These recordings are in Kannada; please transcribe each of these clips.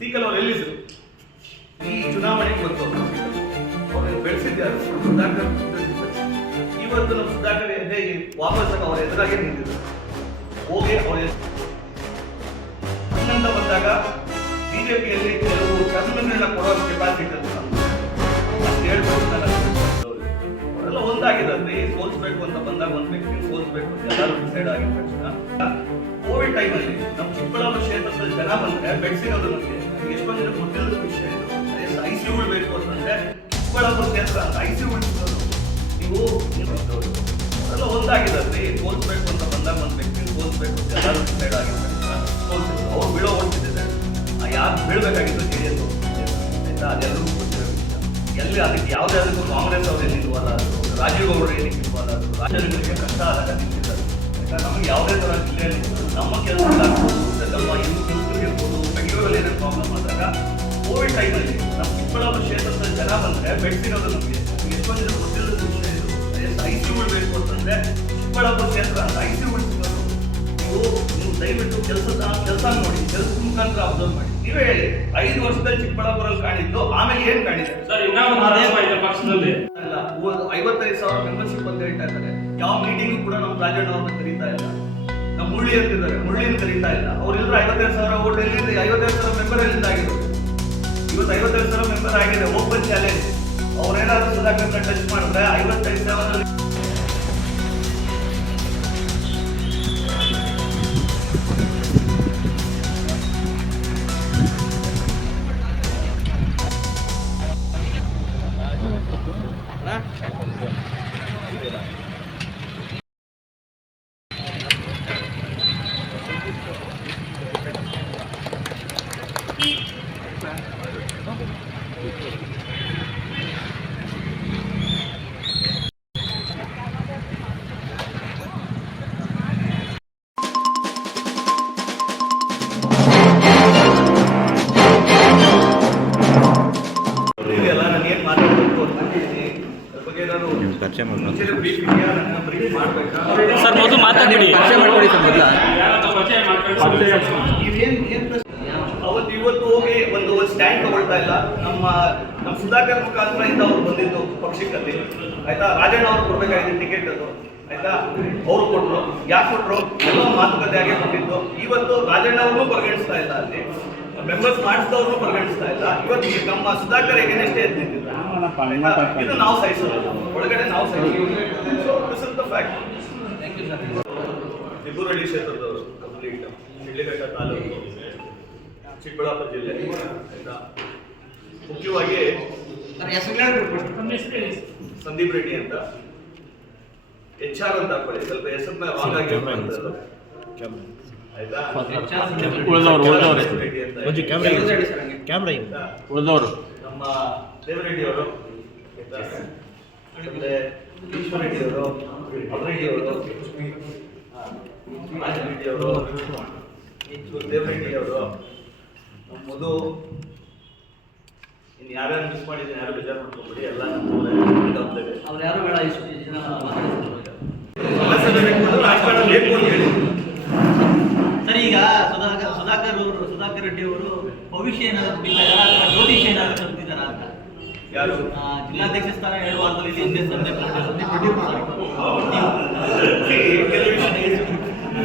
ಸೀಕಲ್ ಅವ್ರು ಎಲ್ಲಿದ್ರು? ಈ ಚುನಾವಣೆಗೆ ಬಂತು. ಅವ್ರನ್ನ ಬೆಳೆಸಿದ್ದಾರೆ ಸುಧಾಕರ್ ಇವತ್ತು ನಮ್ಮ ಸುಧಾಕರ್ ಎದೆ ವಾಪಸ್ ಅವ್ರ ಎದುರಾಗೆ ನಿಂತಿದ್ರು. ಹೋಗಿ ಅವ್ರ ಹನ್ನೊಂದ ಬಂದಾಗ ಬಿಜೆಪಿಯಲ್ಲಿ ಕೆಲವು ಟರ್ಮ್ಗಳನ್ನ ಕೊಡೋ ಕೆಪಾಸಿಟಿ ಅಂತ ನಾನು ಅವರೆಲ್ಲ ಒಂದಾಗಿದ್ದಾರೆ. ಸೋಲ್ಸ್ಬೇಕು ಅಂತ ಬಂದಾಗ ಒಂದು ವ್ಯಕ್ತಿ ಸೋಲ್ಸ್ಬೇಕು ಅಂತ ಎಲ್ಲರೂ ಡಿಸೈಡ್ ಆಗಿದ ತಕ್ಷಣ, ಕೋವಿಡ್ ಟೈಮಲ್ಲಿ ನಮ್ಮ ಚಿಕ್ಕಬಳ್ಳಾಪುರ ಕ್ಷೇತ್ರದಲ್ಲಿ ಜನ ಬಂದ್ರೆ ಬೆಳೆಸಿರೋದು ನಮಗೆ. ಎಷ್ಟೊಂದು ಜನ ವಿಷಯ ಅಂತಂದ್ರೆ ಚಿಕ್ಕಬಳ್ಳಾಪುರ ಕ್ಷೇತ್ರ ಅಂತ ಐ ಸಿ ಸಿಗೋದು ನೀವು ಅಂತ ಬಂದಾಗ ಒಂದು ವ್ಯಕ್ತಿ ಸೋಲ್ಸ್ಬೇಕು ಅಂತ ಎಲ್ಲರೂ ಅವ್ರು ಬೀಳೋ ಓಡ್ತಿದ್ದಾರೆ ಯಾರು ಬೀಳ್ಬೇಕಾಗಿತ್ತು ಜೆ ಡಿ ಎಸ್ ಆಯ್ತಾ? ಎಲ್ಲಿ ಅದಕ್ಕೆ ಕಾಂಗ್ರೆಸ್ ಅವರು ಏನು ಇಲ್ವಲ್ಲ ಅದು ರಾಜೀವ್ ಗೌಡರು ಏನಕ್ಕೆ ಇಲ್ವಲ್ಲ ಕಷ್ಟ ಆದಾಗ ನಿಂತಿದ್ದಾರೆ. ಆಯ್ತಾ? ನಮಗೆ ಯಾವುದೇ ಥರ ಜಿಲ್ಲೆಯಲ್ಲಿ ನಮ್ಮ ಕೆಲಸ ನಮ್ಮ ಬೆಂಗಳೂರಲ್ಲಿ ಏನೇ ಪ್ರಾಬ್ಲಮ್ ಆದಾಗ ಕೋವಿಡ್ ಟೈಮಲ್ಲಿ ನಮ್ಮ ಚಿಕ್ಕಬಳ್ಳಾಪುರ ಕ್ಷೇತ್ರದ ಜನ ಬಂದರೆ ಬೆಳೆಸಿರೋದು ನಮಗೆ. ಎಷ್ಟೊಂದು ಜನ ಗೊತ್ತಿರೋದು ವಿಷಯ ಇದು. ಐ ಸಿ ಬೇಕು ಅಂತಂದ್ರೆ ಚಿಕ್ಕಬಳ್ಳಾಪುರ ಕ್ಷೇತ್ರ ಅಂತ ಐ ಸಿ ಸಿಗೋದು. ನೀವು ನೀವು ದಯವಿಟ್ಟು ಕೆಲಸದ ಕೆಲಸ ನೋಡಿ ಕೆಲಸದ ಮುಖಾಂತರ ಅಬ್ಸರ್ವ್ ಮಾಡಿ. ನೀವೇ ಹೇಳಿ ಐದು ವರ್ಷದಲ್ಲಿ ಚಿಕ್ಕಬಳ್ಳಾಪುರಲ್ಲಿ ಕಾಣಿದ್ದು ಆಮೇಲೆ ಏನು ಕಾಣಿದೆ? ಸರ್ ಇನ್ನೂ ಒಂದು ಪಕ್ಷದಲ್ಲಿ. ಅಲ್ಲ ಐವತ್ತೈದು ಸಾವಿರ ಮೆಂಬರ್ಶಿಪ್ ಅಂತ ಹೇಳ್ತಾ ಇದ್ದಾರೆ. ಯಾವ ಮೀಟಿಂಗು ಕೂಡ ನಮ್ಮ ರಾಜಣ್ಣ ಅವ್ರನ್ನ ಕರೀತಾ ಇಲ್ಲ. ನಮ್ಮ ಮುಳ್ಳಿ ಅಂತಿದ್ದಾರೆ ಕರೀತಾ ಇಲ್ಲ. ಅವರೆಲ್ಲರೂ ಐವತ್ತೈದು ಸಾವಿರ ಓಟ್ ಎಲ್ಲಿ ಐವತ್ತೈದು ಸಾವಿರ ಮೆಂಬರ್ ಎಲ್ಲಿಂದ ಆಗಿದೆ ಇವತ್ತು ಐವತ್ತೈದು ಸಾವಿರ ಮೆಂಬರ್ ಆಗಿದೆ. ಓಪನ್ ಚಾಲೆಂಜ್ ಅವ್ರೇನಾದ್ರೂ ಸುಧಾಕರ್ ಟಚ್ ಮಾಡಿದ್ರೆ ಐವತ್ತೈದು ಸಾವಿರ ಸರ್ ಮೊದಲು ಮಾತಾಡಿ ಪರಿಚಯ ಮಾಡ್ಕೊಳ್ಳಿ ಸರ್ ಮೊದಲ? ಅವತ್ತು ಇವತ್ತು ಹೋಗಿ ಒಂದು ಸ್ಟ್ಯಾಂಡ್ ತಗೊಳ್ತಾ ಇಲ್ಲ. ನಮ್ಮ ನಮ್ಮ ಸುಧಾಕರ್ ಮುಖಾಂತರ ಇಂದ ಅವ್ರು ಬಂದಿದ್ದು ಪಕ್ಷಕ್ಕಲ್ಲಿ ಆಯ್ತಾ? ರಾಜಣ್ಣ ಅವ್ರು ಕೊಡ್ಬೇಕಾಗಿದೆ ಟಿಕೆಟ್ ಅದು. ಆಯ್ತಾ? ಅವ್ರು ಕೊಟ್ರು. ಯಾಕೆ ಕೊಟ್ರು? ಎಲ್ಲ ಮಾತುಕತೆ ಆಗಿ ಕೊಟ್ಟಿದ್ದು. ಇವತ್ತು ರಾಜಣ್ಣ ಅವ್ರನ್ನೂ ಪರಿಗಣಿಸ್ತಾ ಇಲ್ಲ ಅಲ್ಲಿ. ಮೆಂಬರ್ಸ್ ಮಾಡಿಸಿದವ್ರನ್ನೂ ಪರಿಗಣಿಸ್ತಾ ಇಲ್ಲ. ಇವತ್ತು ಈ ನಮ್ಮ ಸುಧಾಕರ್ ಎಗೇನೆಸ್ಟೇ ಎದ್ದು ನಿಂತಿದ್ದಾರೆ. ಆಯ್ತಾ? ಇದು ನಾವು ಸಹಿಸೋದು. ಒಳಗಡೆ ನಾವು ಸಹಿಸೋದು. ಫ್ಯಾಕ್ಟ್ ತಿಬ್ಬೂರಳ್ಳಿ ಕ್ಷೇತ್ರದವರು ಕಂಪ್ಲೀಟ್ ಶಿಡ್ಲಘಟ್ಟ ತಾಲೂಕು ಚಿಕ್ಕಬಳ್ಳಾಪುರ ಜಿಲ್ಲೆ. ಆಯ್ತಾ? ಮುಖ್ಯವಾಗಿ ಸಂದೀಪ್ ರೆಡ್ಡಿ ಅಂತ. ಎಚ್ ಆರ್ ಅಂತ ಹಾಕೊಳ್ಳಿ. ಸ್ವಲ್ಪ ಹೆಸರನ್ನ ರಾಂಗ್ ಆಗಿ ಉಳ್ದವ್ರು, ನಮ್ಮ ದೇವರೆಡ್ಡಿ ಅವರು. ಆಮೇಲೆ ಈಶ್ವರ ರೆಡ್ಡಿ ಅವರು. ಅವರು. ಅವರು ನಮ್ಮ ಮಧು ಇನ್ನು ಯಾರ್ಯಾರು ಮಿಸ್ ಮಾಡಿದ್ದೀನಿ ಯಾರು ಬೇಜಾರು ಮಾಡ್ಕೊಬೇಡಿ ಎಲ್ಲ ಅವ್ರು ಯಾರು ಬೇಡ ಇಷ್ಟು ಜನ ಸರ್ ಈಗ ಸುಧಾಕರ್ ಸುಧಾಕರ್ ಅವರು ಸುಧಾಕರ್ ರೆಡ್ಡಿ ಅವರು ಭವಿಷ್ಯ ಏನಾದ್ರು ಬಿಟ್ಟಿದ್ದಾರಾ ಅಥವಾ ಜ್ಯೋತಿಷ್ ಏನಾದ್ರು ಕಲ್ತಿದ್ದಾರಾ ಅಂತ? ಯಾರು? ಜಿಲ್ಲಾ ಜಿಲ್ಲಾಧ್ಯಕ್ಷ ಸ್ಥಾನ ಎರಡು ವಾರದಲ್ಲಿ ಸಂದೀಪ್ ರೆಡ್ಡಿ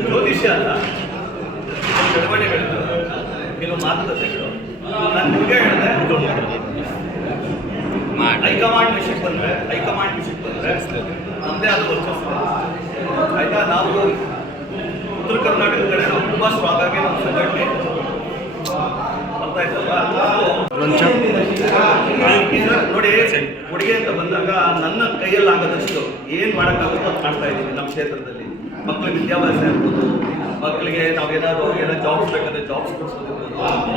ಜ್ಯೋತಿಷ್ಯ ಅಲ್ಲ ಚಳವಳಿಗಳು ಕೆಲವು ಮಾತುಕತೆಗಳು. ನಾನು ನಿಮಗೆ ಹೇಳಿದೆ ಹೈಕಮಾಂಡ್ ವಿಷಯಕ್ಕೆ ಬಂದ್ರೆ ಹೈಕಮಾಂಡ್ ವಿಷಯಕ್ಕೆ ಬಂದರೆ ನಮ್ಮದೇ ಆದ ವರ್ಚಸ್ಸು. ಇದೆ. ಆಯ್ತಾ? ನಾವು ಉತ್ತರ ಕರ್ನಾಟಕದ ಕಡೆ ನಾವು ತುಂಬಾ ಸ್ಟ್ರಾಂಗ್ ಆಗಿ ನಮ್ಮ ಸಂಘಟನೆ ಬರ್ತಾ ಇದ್ದಲ್ವಾ ನೋಡಿ ಕೊಡುಗೆ ಅಂತ ಬಂದಾಗ ನನ್ನ ಕೈಯಲ್ಲಿ ಆಗದಷ್ಟು ಏನ್ ಮಾಡೋಕ್ಕಾಗುತ್ತೋ ಅದು ಮಾಡ್ತಾ ಇದ್ದೀನಿ ನಮ್ಮ ಕ್ಷೇತ್ರದಲ್ಲಿ. ಮಕ್ಕಳಿಗೆ ವಿದ್ಯಾಭ್ಯಾಸ ಇರ್ಬೋದು ಮಕ್ಕಳಿಗೆ ನಾವು ಏನಾದರೂ ಏನೋ ಜಾಬ್ಸ್ ಬೇಕಂದ್ರೆ ಜಾಬ್ಸ್ ಕೊಡಿಸೋದಿರ್ಬೋದು.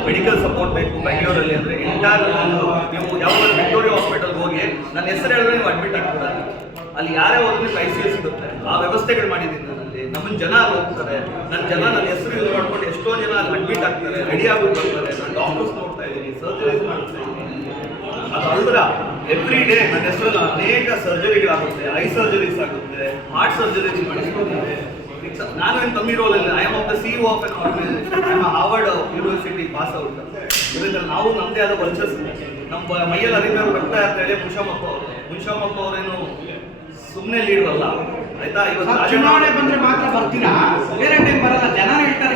ಮೆಡಿಕಲ್ ಸಪೋರ್ಟ್ ಬೇಕು ಬೆಂಗಳೂರಲ್ಲಿ ಅಂದರೆ ಎಂಟೈರ್ ಒಂದು ನೀವು ಯಾವಾಗ ವಿಕ್ಟೋರಿಯಾ ಹಾಸ್ಪಿಟಲ್ಗೆ ಹೋಗಿ, ನನ್ನ ಹೆಸರು ಹೇಳಿದ್ರೆ ನೀವು ಅಡ್ಮಿಟ್ ಆಗ್ತೀರಾ? ಅಲ್ಲಿ ಯಾರೇ ಹೋದ್ರೆ ಐ ಸಿ ಸಿಗುತ್ತೆ. ಆ ವ್ಯವಸ್ಥೆಗಳು ಮಾಡಿದ್ದೀನಿ ನನ್ನಲ್ಲಿ. ನಮ್ಮನ್ನ ಜನ ಅಲ್ಲಿ ಹೋಗ್ತಾರೆ. ನನ್ನ ಜನ ನನ್ನ ಹೆಸರು ಯೂಸ್ ಮಾಡ್ಕೊಂಡು ಎಷ್ಟೋ ಜನ ಅಲ್ಲಿ ಅಡ್ಮಿಟ್ ಆಗ್ತಾರೆ ರೆಡಿ ಆಗ್ಬಿಟ್ಟು ಬರ್ತಾರೆ. ನಾನು ಡಾಕ್ಟರ್ಸ್ ನೋಡ್ತಾ ಇದ್ದೀನಿ ಸರ್ಜರೀಸ್ ಮಾಡ್ತಾ ಇದ್ದೀನಿ. ಅದು ಎವ್ರಿ ಡೇ ನನ್ನ ಹೆಸರಲ್ಲಿ ಅನೇಕ ಸರ್ಜರಿಗಳಾಗುತ್ತೆ ಐ ಸರ್ಜರೀಸ್ ಆಗುತ್ತೆ ಹಾರ್ಟ್ ಸರ್ಜರೀಸ್ a- ನಾನು ಏನು ತಮ್ಮಿ ರೋಲ್ ಇಲ್ಲ I am of the C of N organisation I am Harvard university pass out ಇದರಿಂದ ನಾವು ನಮ್ಮದೇ ಆದ ವರ್ಚಸ್. ನಮ್ಮ ಮೈಯಲ್ಲಿ ಅಧಿಕಾರ ಬರ್ತಾ ಅಂತ ಹೇಳಿ ಮುಷಮಪ್ಪ ಅವರು. ಮುಷಮಪ್ಪ ಅವರೇನು ಸುಮ್ಮನೆ ಲೀಡರ್ ಅಲ್ಲ. ಆಯ್ತಾ? ಇವತ್ತು ಚುನಾವಣೆ ಬಂದ್ರೆ ಮಾತ್ರ ಬರ್ತೀರಾ? ಬೇರೆ ಟೈಮ್ ಬರಲ್ಲ. ಜನ ಹೇಳ್ತಾರೆ.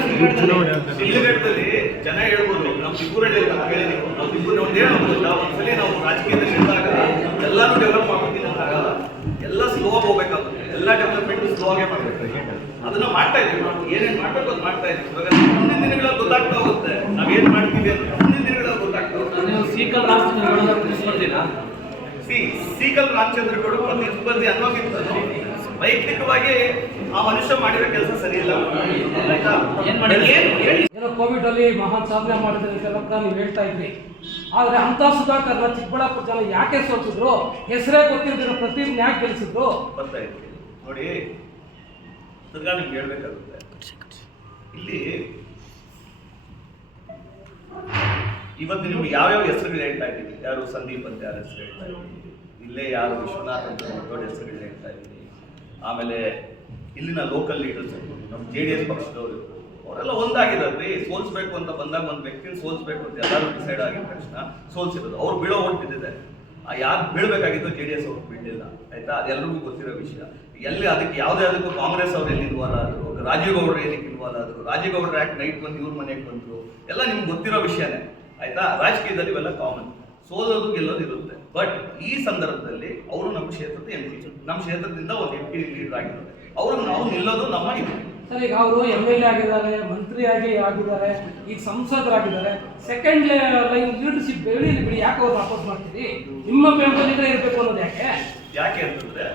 ಶಿಲ್ಘಟ್ಟದಲ್ಲಿ ಜನ ಹೇಳ್ಬೋದು. ನಮ್ಮ ತಿಬ್ಬೂರಲ್ಲಿ ಅಂತ ಹೇಳಿ ನೀವು ನಾವು ತಿಬ್ಬೂರು ಒಂದು ಏನು ಗೊತ್ತಾ? ಒಂದ್ಸಲಿ ನಾವು ರಾಜಕೀಯದಲ್ಲಿ ಇದ್ದಾಗ ಎಲ್ಲಾನು ಡೆವಲಪ್ ಅಂತ ಆಗಲ್ಲ ಎಲ್ಲ ಸ್ಲೋ ಆಗಿ ಹೋಗ್ಬೇಕಾಗುತ್ತೆ. ಎಲ್ಲ ಡೆವಲಪ್ಮೆಂಟ್ ಸ್ಲೋ ಆಗೇ ಮಾಡ್ಬೇಕು. ಅದನ್ನ ಮಾಡ್ತಾ ಇದೀವಿ ನಾವು ಏನೇನ್ ಮಾಡ್ಬೇಕು ಅದು ಮಾಡ್ತಾ ಇದೀವಿ ಇವಾಗ ಮುಂದಿನ ದಿನಗಳಲ್ಲಿ ಗೊತ್ತಾಗ್ತಾ ಹೋಗುತ್ತೆ. ನಾವೇನ್ ಮಾಡ್ತೀವಿ ಅಂತ ಮುಂದಿನ ದಿನಗಳಲ್ಲಿ ಗೊತ್ತಾಗ್ತಾ ಹೋಗುತ್ತೆ. ನೀವು ಸೀಕಲ್ ರಾಷ್ಟ್ರಗಳ ಪ್ರತಿಸ್ಪರ್ಧಿನಾ? ಸಿ ಸೀಕಲ್ ರಾಮಚಂದ್ರ ಗೌಡ ಪ್ರತಿಸ್ಪರ್ಧಿ ಅನ್ನೋಕ್ಕಿಂತ ವೈಯಕ್ತಿಕವಾಗಿ ಆ ಮನುಷ್ಯ ಮಾಡಿರೋ ಕೆಲಸ ಸರಿ ಇಲ್ಲ. ಆಯ್ತಾ? ಏನ್ ಮಾಡಿ ಏನ್ ಹೇಳಿ? ಏನೋ ಕೋವಿಡ್ ಅಲ್ಲಿ ಮಹಾನ್ ಸಾಧನೆ ಮಾಡಿದ್ರೆ ಅಂತ ನೀವು ಹೇಳ್ತಾ ಇದ್ರಿ. ಆದ್ರೆ ಅಂತ ಸುಧಾಕರ್ನ ಚಿಕ್ಕಬಳ್ಳಾಪುರ ಜನ ಯಾಕೆ ಸೋತಿದ್ರು? ಹೆಸರೇ ಗೊತ್ತಿಲ್ದಿರೋ ಪ್ರತಿ ಯಾಕೆ ಗೆಲ್ಲಿಸಿದ್ರು ನೋಡಿ ತಿರ್ಗಾ ನಿಮ್ಗೆ ಹೇಳ್ಬೇಕಾಗುತ್ತೆ. ಇಲ್ಲಿ ಇವತ್ತು ನಿಮ್ಗೆ ಯಾವ್ಯಾವ ಹೆಸರುಗಳು ಹೇಳ್ತಾ ಇದ್ದೀವಿ ಯಾರು ಸಂದೀಪ್ ಅಂತ ಯಾರು ಹೆಸರು ಹೇಳ್ತಾ ಇದ್ದೀವಿ ಇಲ್ಲೇ ಯಾರು ವಿಶ್ವನಾಥ್ ಅಂತ ದೊಡ್ಡ ಹೆಸರುಗಳು ಹೇಳ್ತಾ ಇದ್ದೀವಿ ಆಮೇಲೆ ಇಲ್ಲಿನ ಲೋಕಲ್ ಲೀಡರ್ಸ್ ನಮ್ಮ ಜೆ ಡಿ ಎಸ್ ಪಕ್ಷದವರು ಅವರೆಲ್ಲ ಒಂದಾಗಿದ್ದಾರೆ. ಸೋಲ್ಸ್ಬೇಕು ಅಂತ ಬಂದಾಗ ಒಂದು ವ್ಯಕ್ತಿನ ಸೋಲ್ಸ್ಬೇಕು ಅಂತ ಎಲ್ಲರೂ ಡಿಸೈಡ್ ಆಗಿದ ತಕ್ಷಣ ಸೋಲ್ಸಿರೋದು. ಅವ್ರು ಬೀಳೋ ಓಟ್ ಬಿದ್ದಿದೆ. ಯಾರು ಬೀಳ್ಬೇಕಾಗಿತ್ತು ಜೆ ಡಿ ಎಸ್ ಅವ್ರು ಬೀಳಲಿಲ್ಲ, ಆಯ್ತಾ? ಅದೆಲ್ಲರಿಗೂ ಗೊತ್ತಿರೋ ವಿಷಯ. ಎಲ್ಲಿ ಅದಕ್ಕೆ ಯಾವುದೇ ಅದಕ್ಕೂ ಕಾಂಗ್ರೆಸ್ ಅವ್ರು ಎಲ್ಲಿ ಇನ್ವಾಲ್ವ್ ಆದರು, ರಾಜೀವ್ ಗೌಡ್ರು ಏನಕ್ಕೆ ಇನ್ವಾಲ್ವ್ ಆದರು, ರಾಜೀವ್ ಗೌಡ್ರು ಯಾಕೆ ನೈಟ್ ಬಂದು ಇವ್ರ ಮನೆಗೆ ಬಂದರು, ಎಲ್ಲ ನಿಮ್ಗೆ ಗೊತ್ತಿರೋ ವಿಷಯನೇ, ಆಯ್ತಾ? ರಾಜಕೀಯದಲ್ಲಿ ಇವೆಲ್ಲ ಕಾಮನ್ ಸೋಲೋದು ಗೆಲ್ಲೋದು ಇರುತ್ತೆ. ಬಟ್ ಈ ಸಂದರ್ಭದಲ್ಲಿ ಅವರು ನಮ್ಮ ಕ್ಷೇತ್ರದ ಎಂ ಪಿ ನಮ್ಮ ಕ್ಷೇತ್ರದಿಂದ ಒಂದು ಎಂ ಪಿ ಲೀಡರ್ ಆಗಿದ್ದಾರೆ ಅವ್ರಿಗೆ ನಾವು ನಿಲ್ಲೋದು ನಮ್ಮ ಇದು. ಸರ್ ಈಗ ಅವರು ಎಂ ಎಲ್ ಎ ಆಗಿದ್ದಾರೆ ಮಂತ್ರಿಯಾಗಿ ಆಗಿದ್ದಾರೆ, ಈಗ ಸಂಸದರಾಗಿದ್ದಾರೆ. ಸೆಕೆಂಡ್ ಲೈನ್ ಲೀಡರ್ಶಿಪ್ ಬೆಳಿ ಬಿಡಿ, ಯಾಕೆ ಅವ್ರು ವಾಪಸ್ ಮಾಡ್ತೀರಿ? ನಿಮ್ಮ ಬೆಂಬಲಿಗರೇ ಇರಬೇಕು ಅನ್ನೋದು ಯಾಕೆ? ಯಾಕೆ ಅಂತಂದ್ರೆ,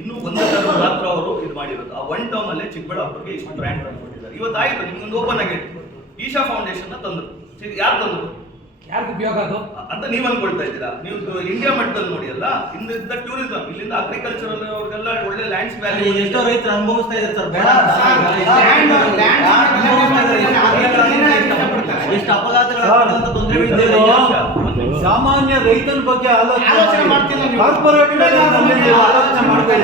ಇನ್ನು ಒಂದು ಟರ್ಮ್ ಮಾತ್ರ ಅವರು ಇದು ಮಾಡಿರೋದು. ಆ ಒನ್ ಟರ್ಮ್ ಅಲ್ಲೇ ಚಿಕ್ಕಬಳ್ಳಾಪುರಕ್ಕೆ ಇಷ್ಟು ಬ್ರ್ಯಾಂಡ್ ತಂದ್ಕೊಟ್ಟಿದ್ದಾರೆ. ಇವತ್ತು ಆಯಿತು ನಿಮ್ಗೊಂದು ಓಪನ್ ಆಗಿ. ಈಶಾ ಫೌಂಡೇಶನ್ ತಂದ್ರು. ಯಾರು ತಂದ್ರು? ಯಾರಿಗೂ ಉಪಯೋಗ ಅದು ಅಂತ ನೀವು ಅನ್ಕೊಳ್ತಾ ಇದ್ದೀರಾ ನೀವು ಇಂಡಿಯಾ ಮಟ್ಟದಲ್ಲಿ ನೋಡಿ ಅಲ್ಲ ಇಲ್ಲಿಂದ ಟೂರಿಸಂ ಇಲ್ಲಿಂದ ಅಗ್ರಿಕಲ್ಚರ್ ಅವ್ರಿಗೆಲ್ಲ ಒಳ್ಳೆ ಲ್ಯಾಂಡ್ಸ್ ವ್ಯಾಲ್ಯೂ ಎಷ್ಟೋ ರೈತರು ಅನುಭವಿಸ್ತಾ ಇದ್ದಾರೆ ಸರ್ ಬೇಡ? ಎಷ್ಟು ಅಪಘಾತಗಳ ತೊಂದರೆ ಸಾಮಾನ್ಯ ರೈತನ ಬಗ್ಗೆ ಆಲೋಚನೆ ಆಲೋಚನೆ ಮಾಡ್ತಿಲ್ಲ ಆಲೋಚನೆ ಮಾಡ್ತಾ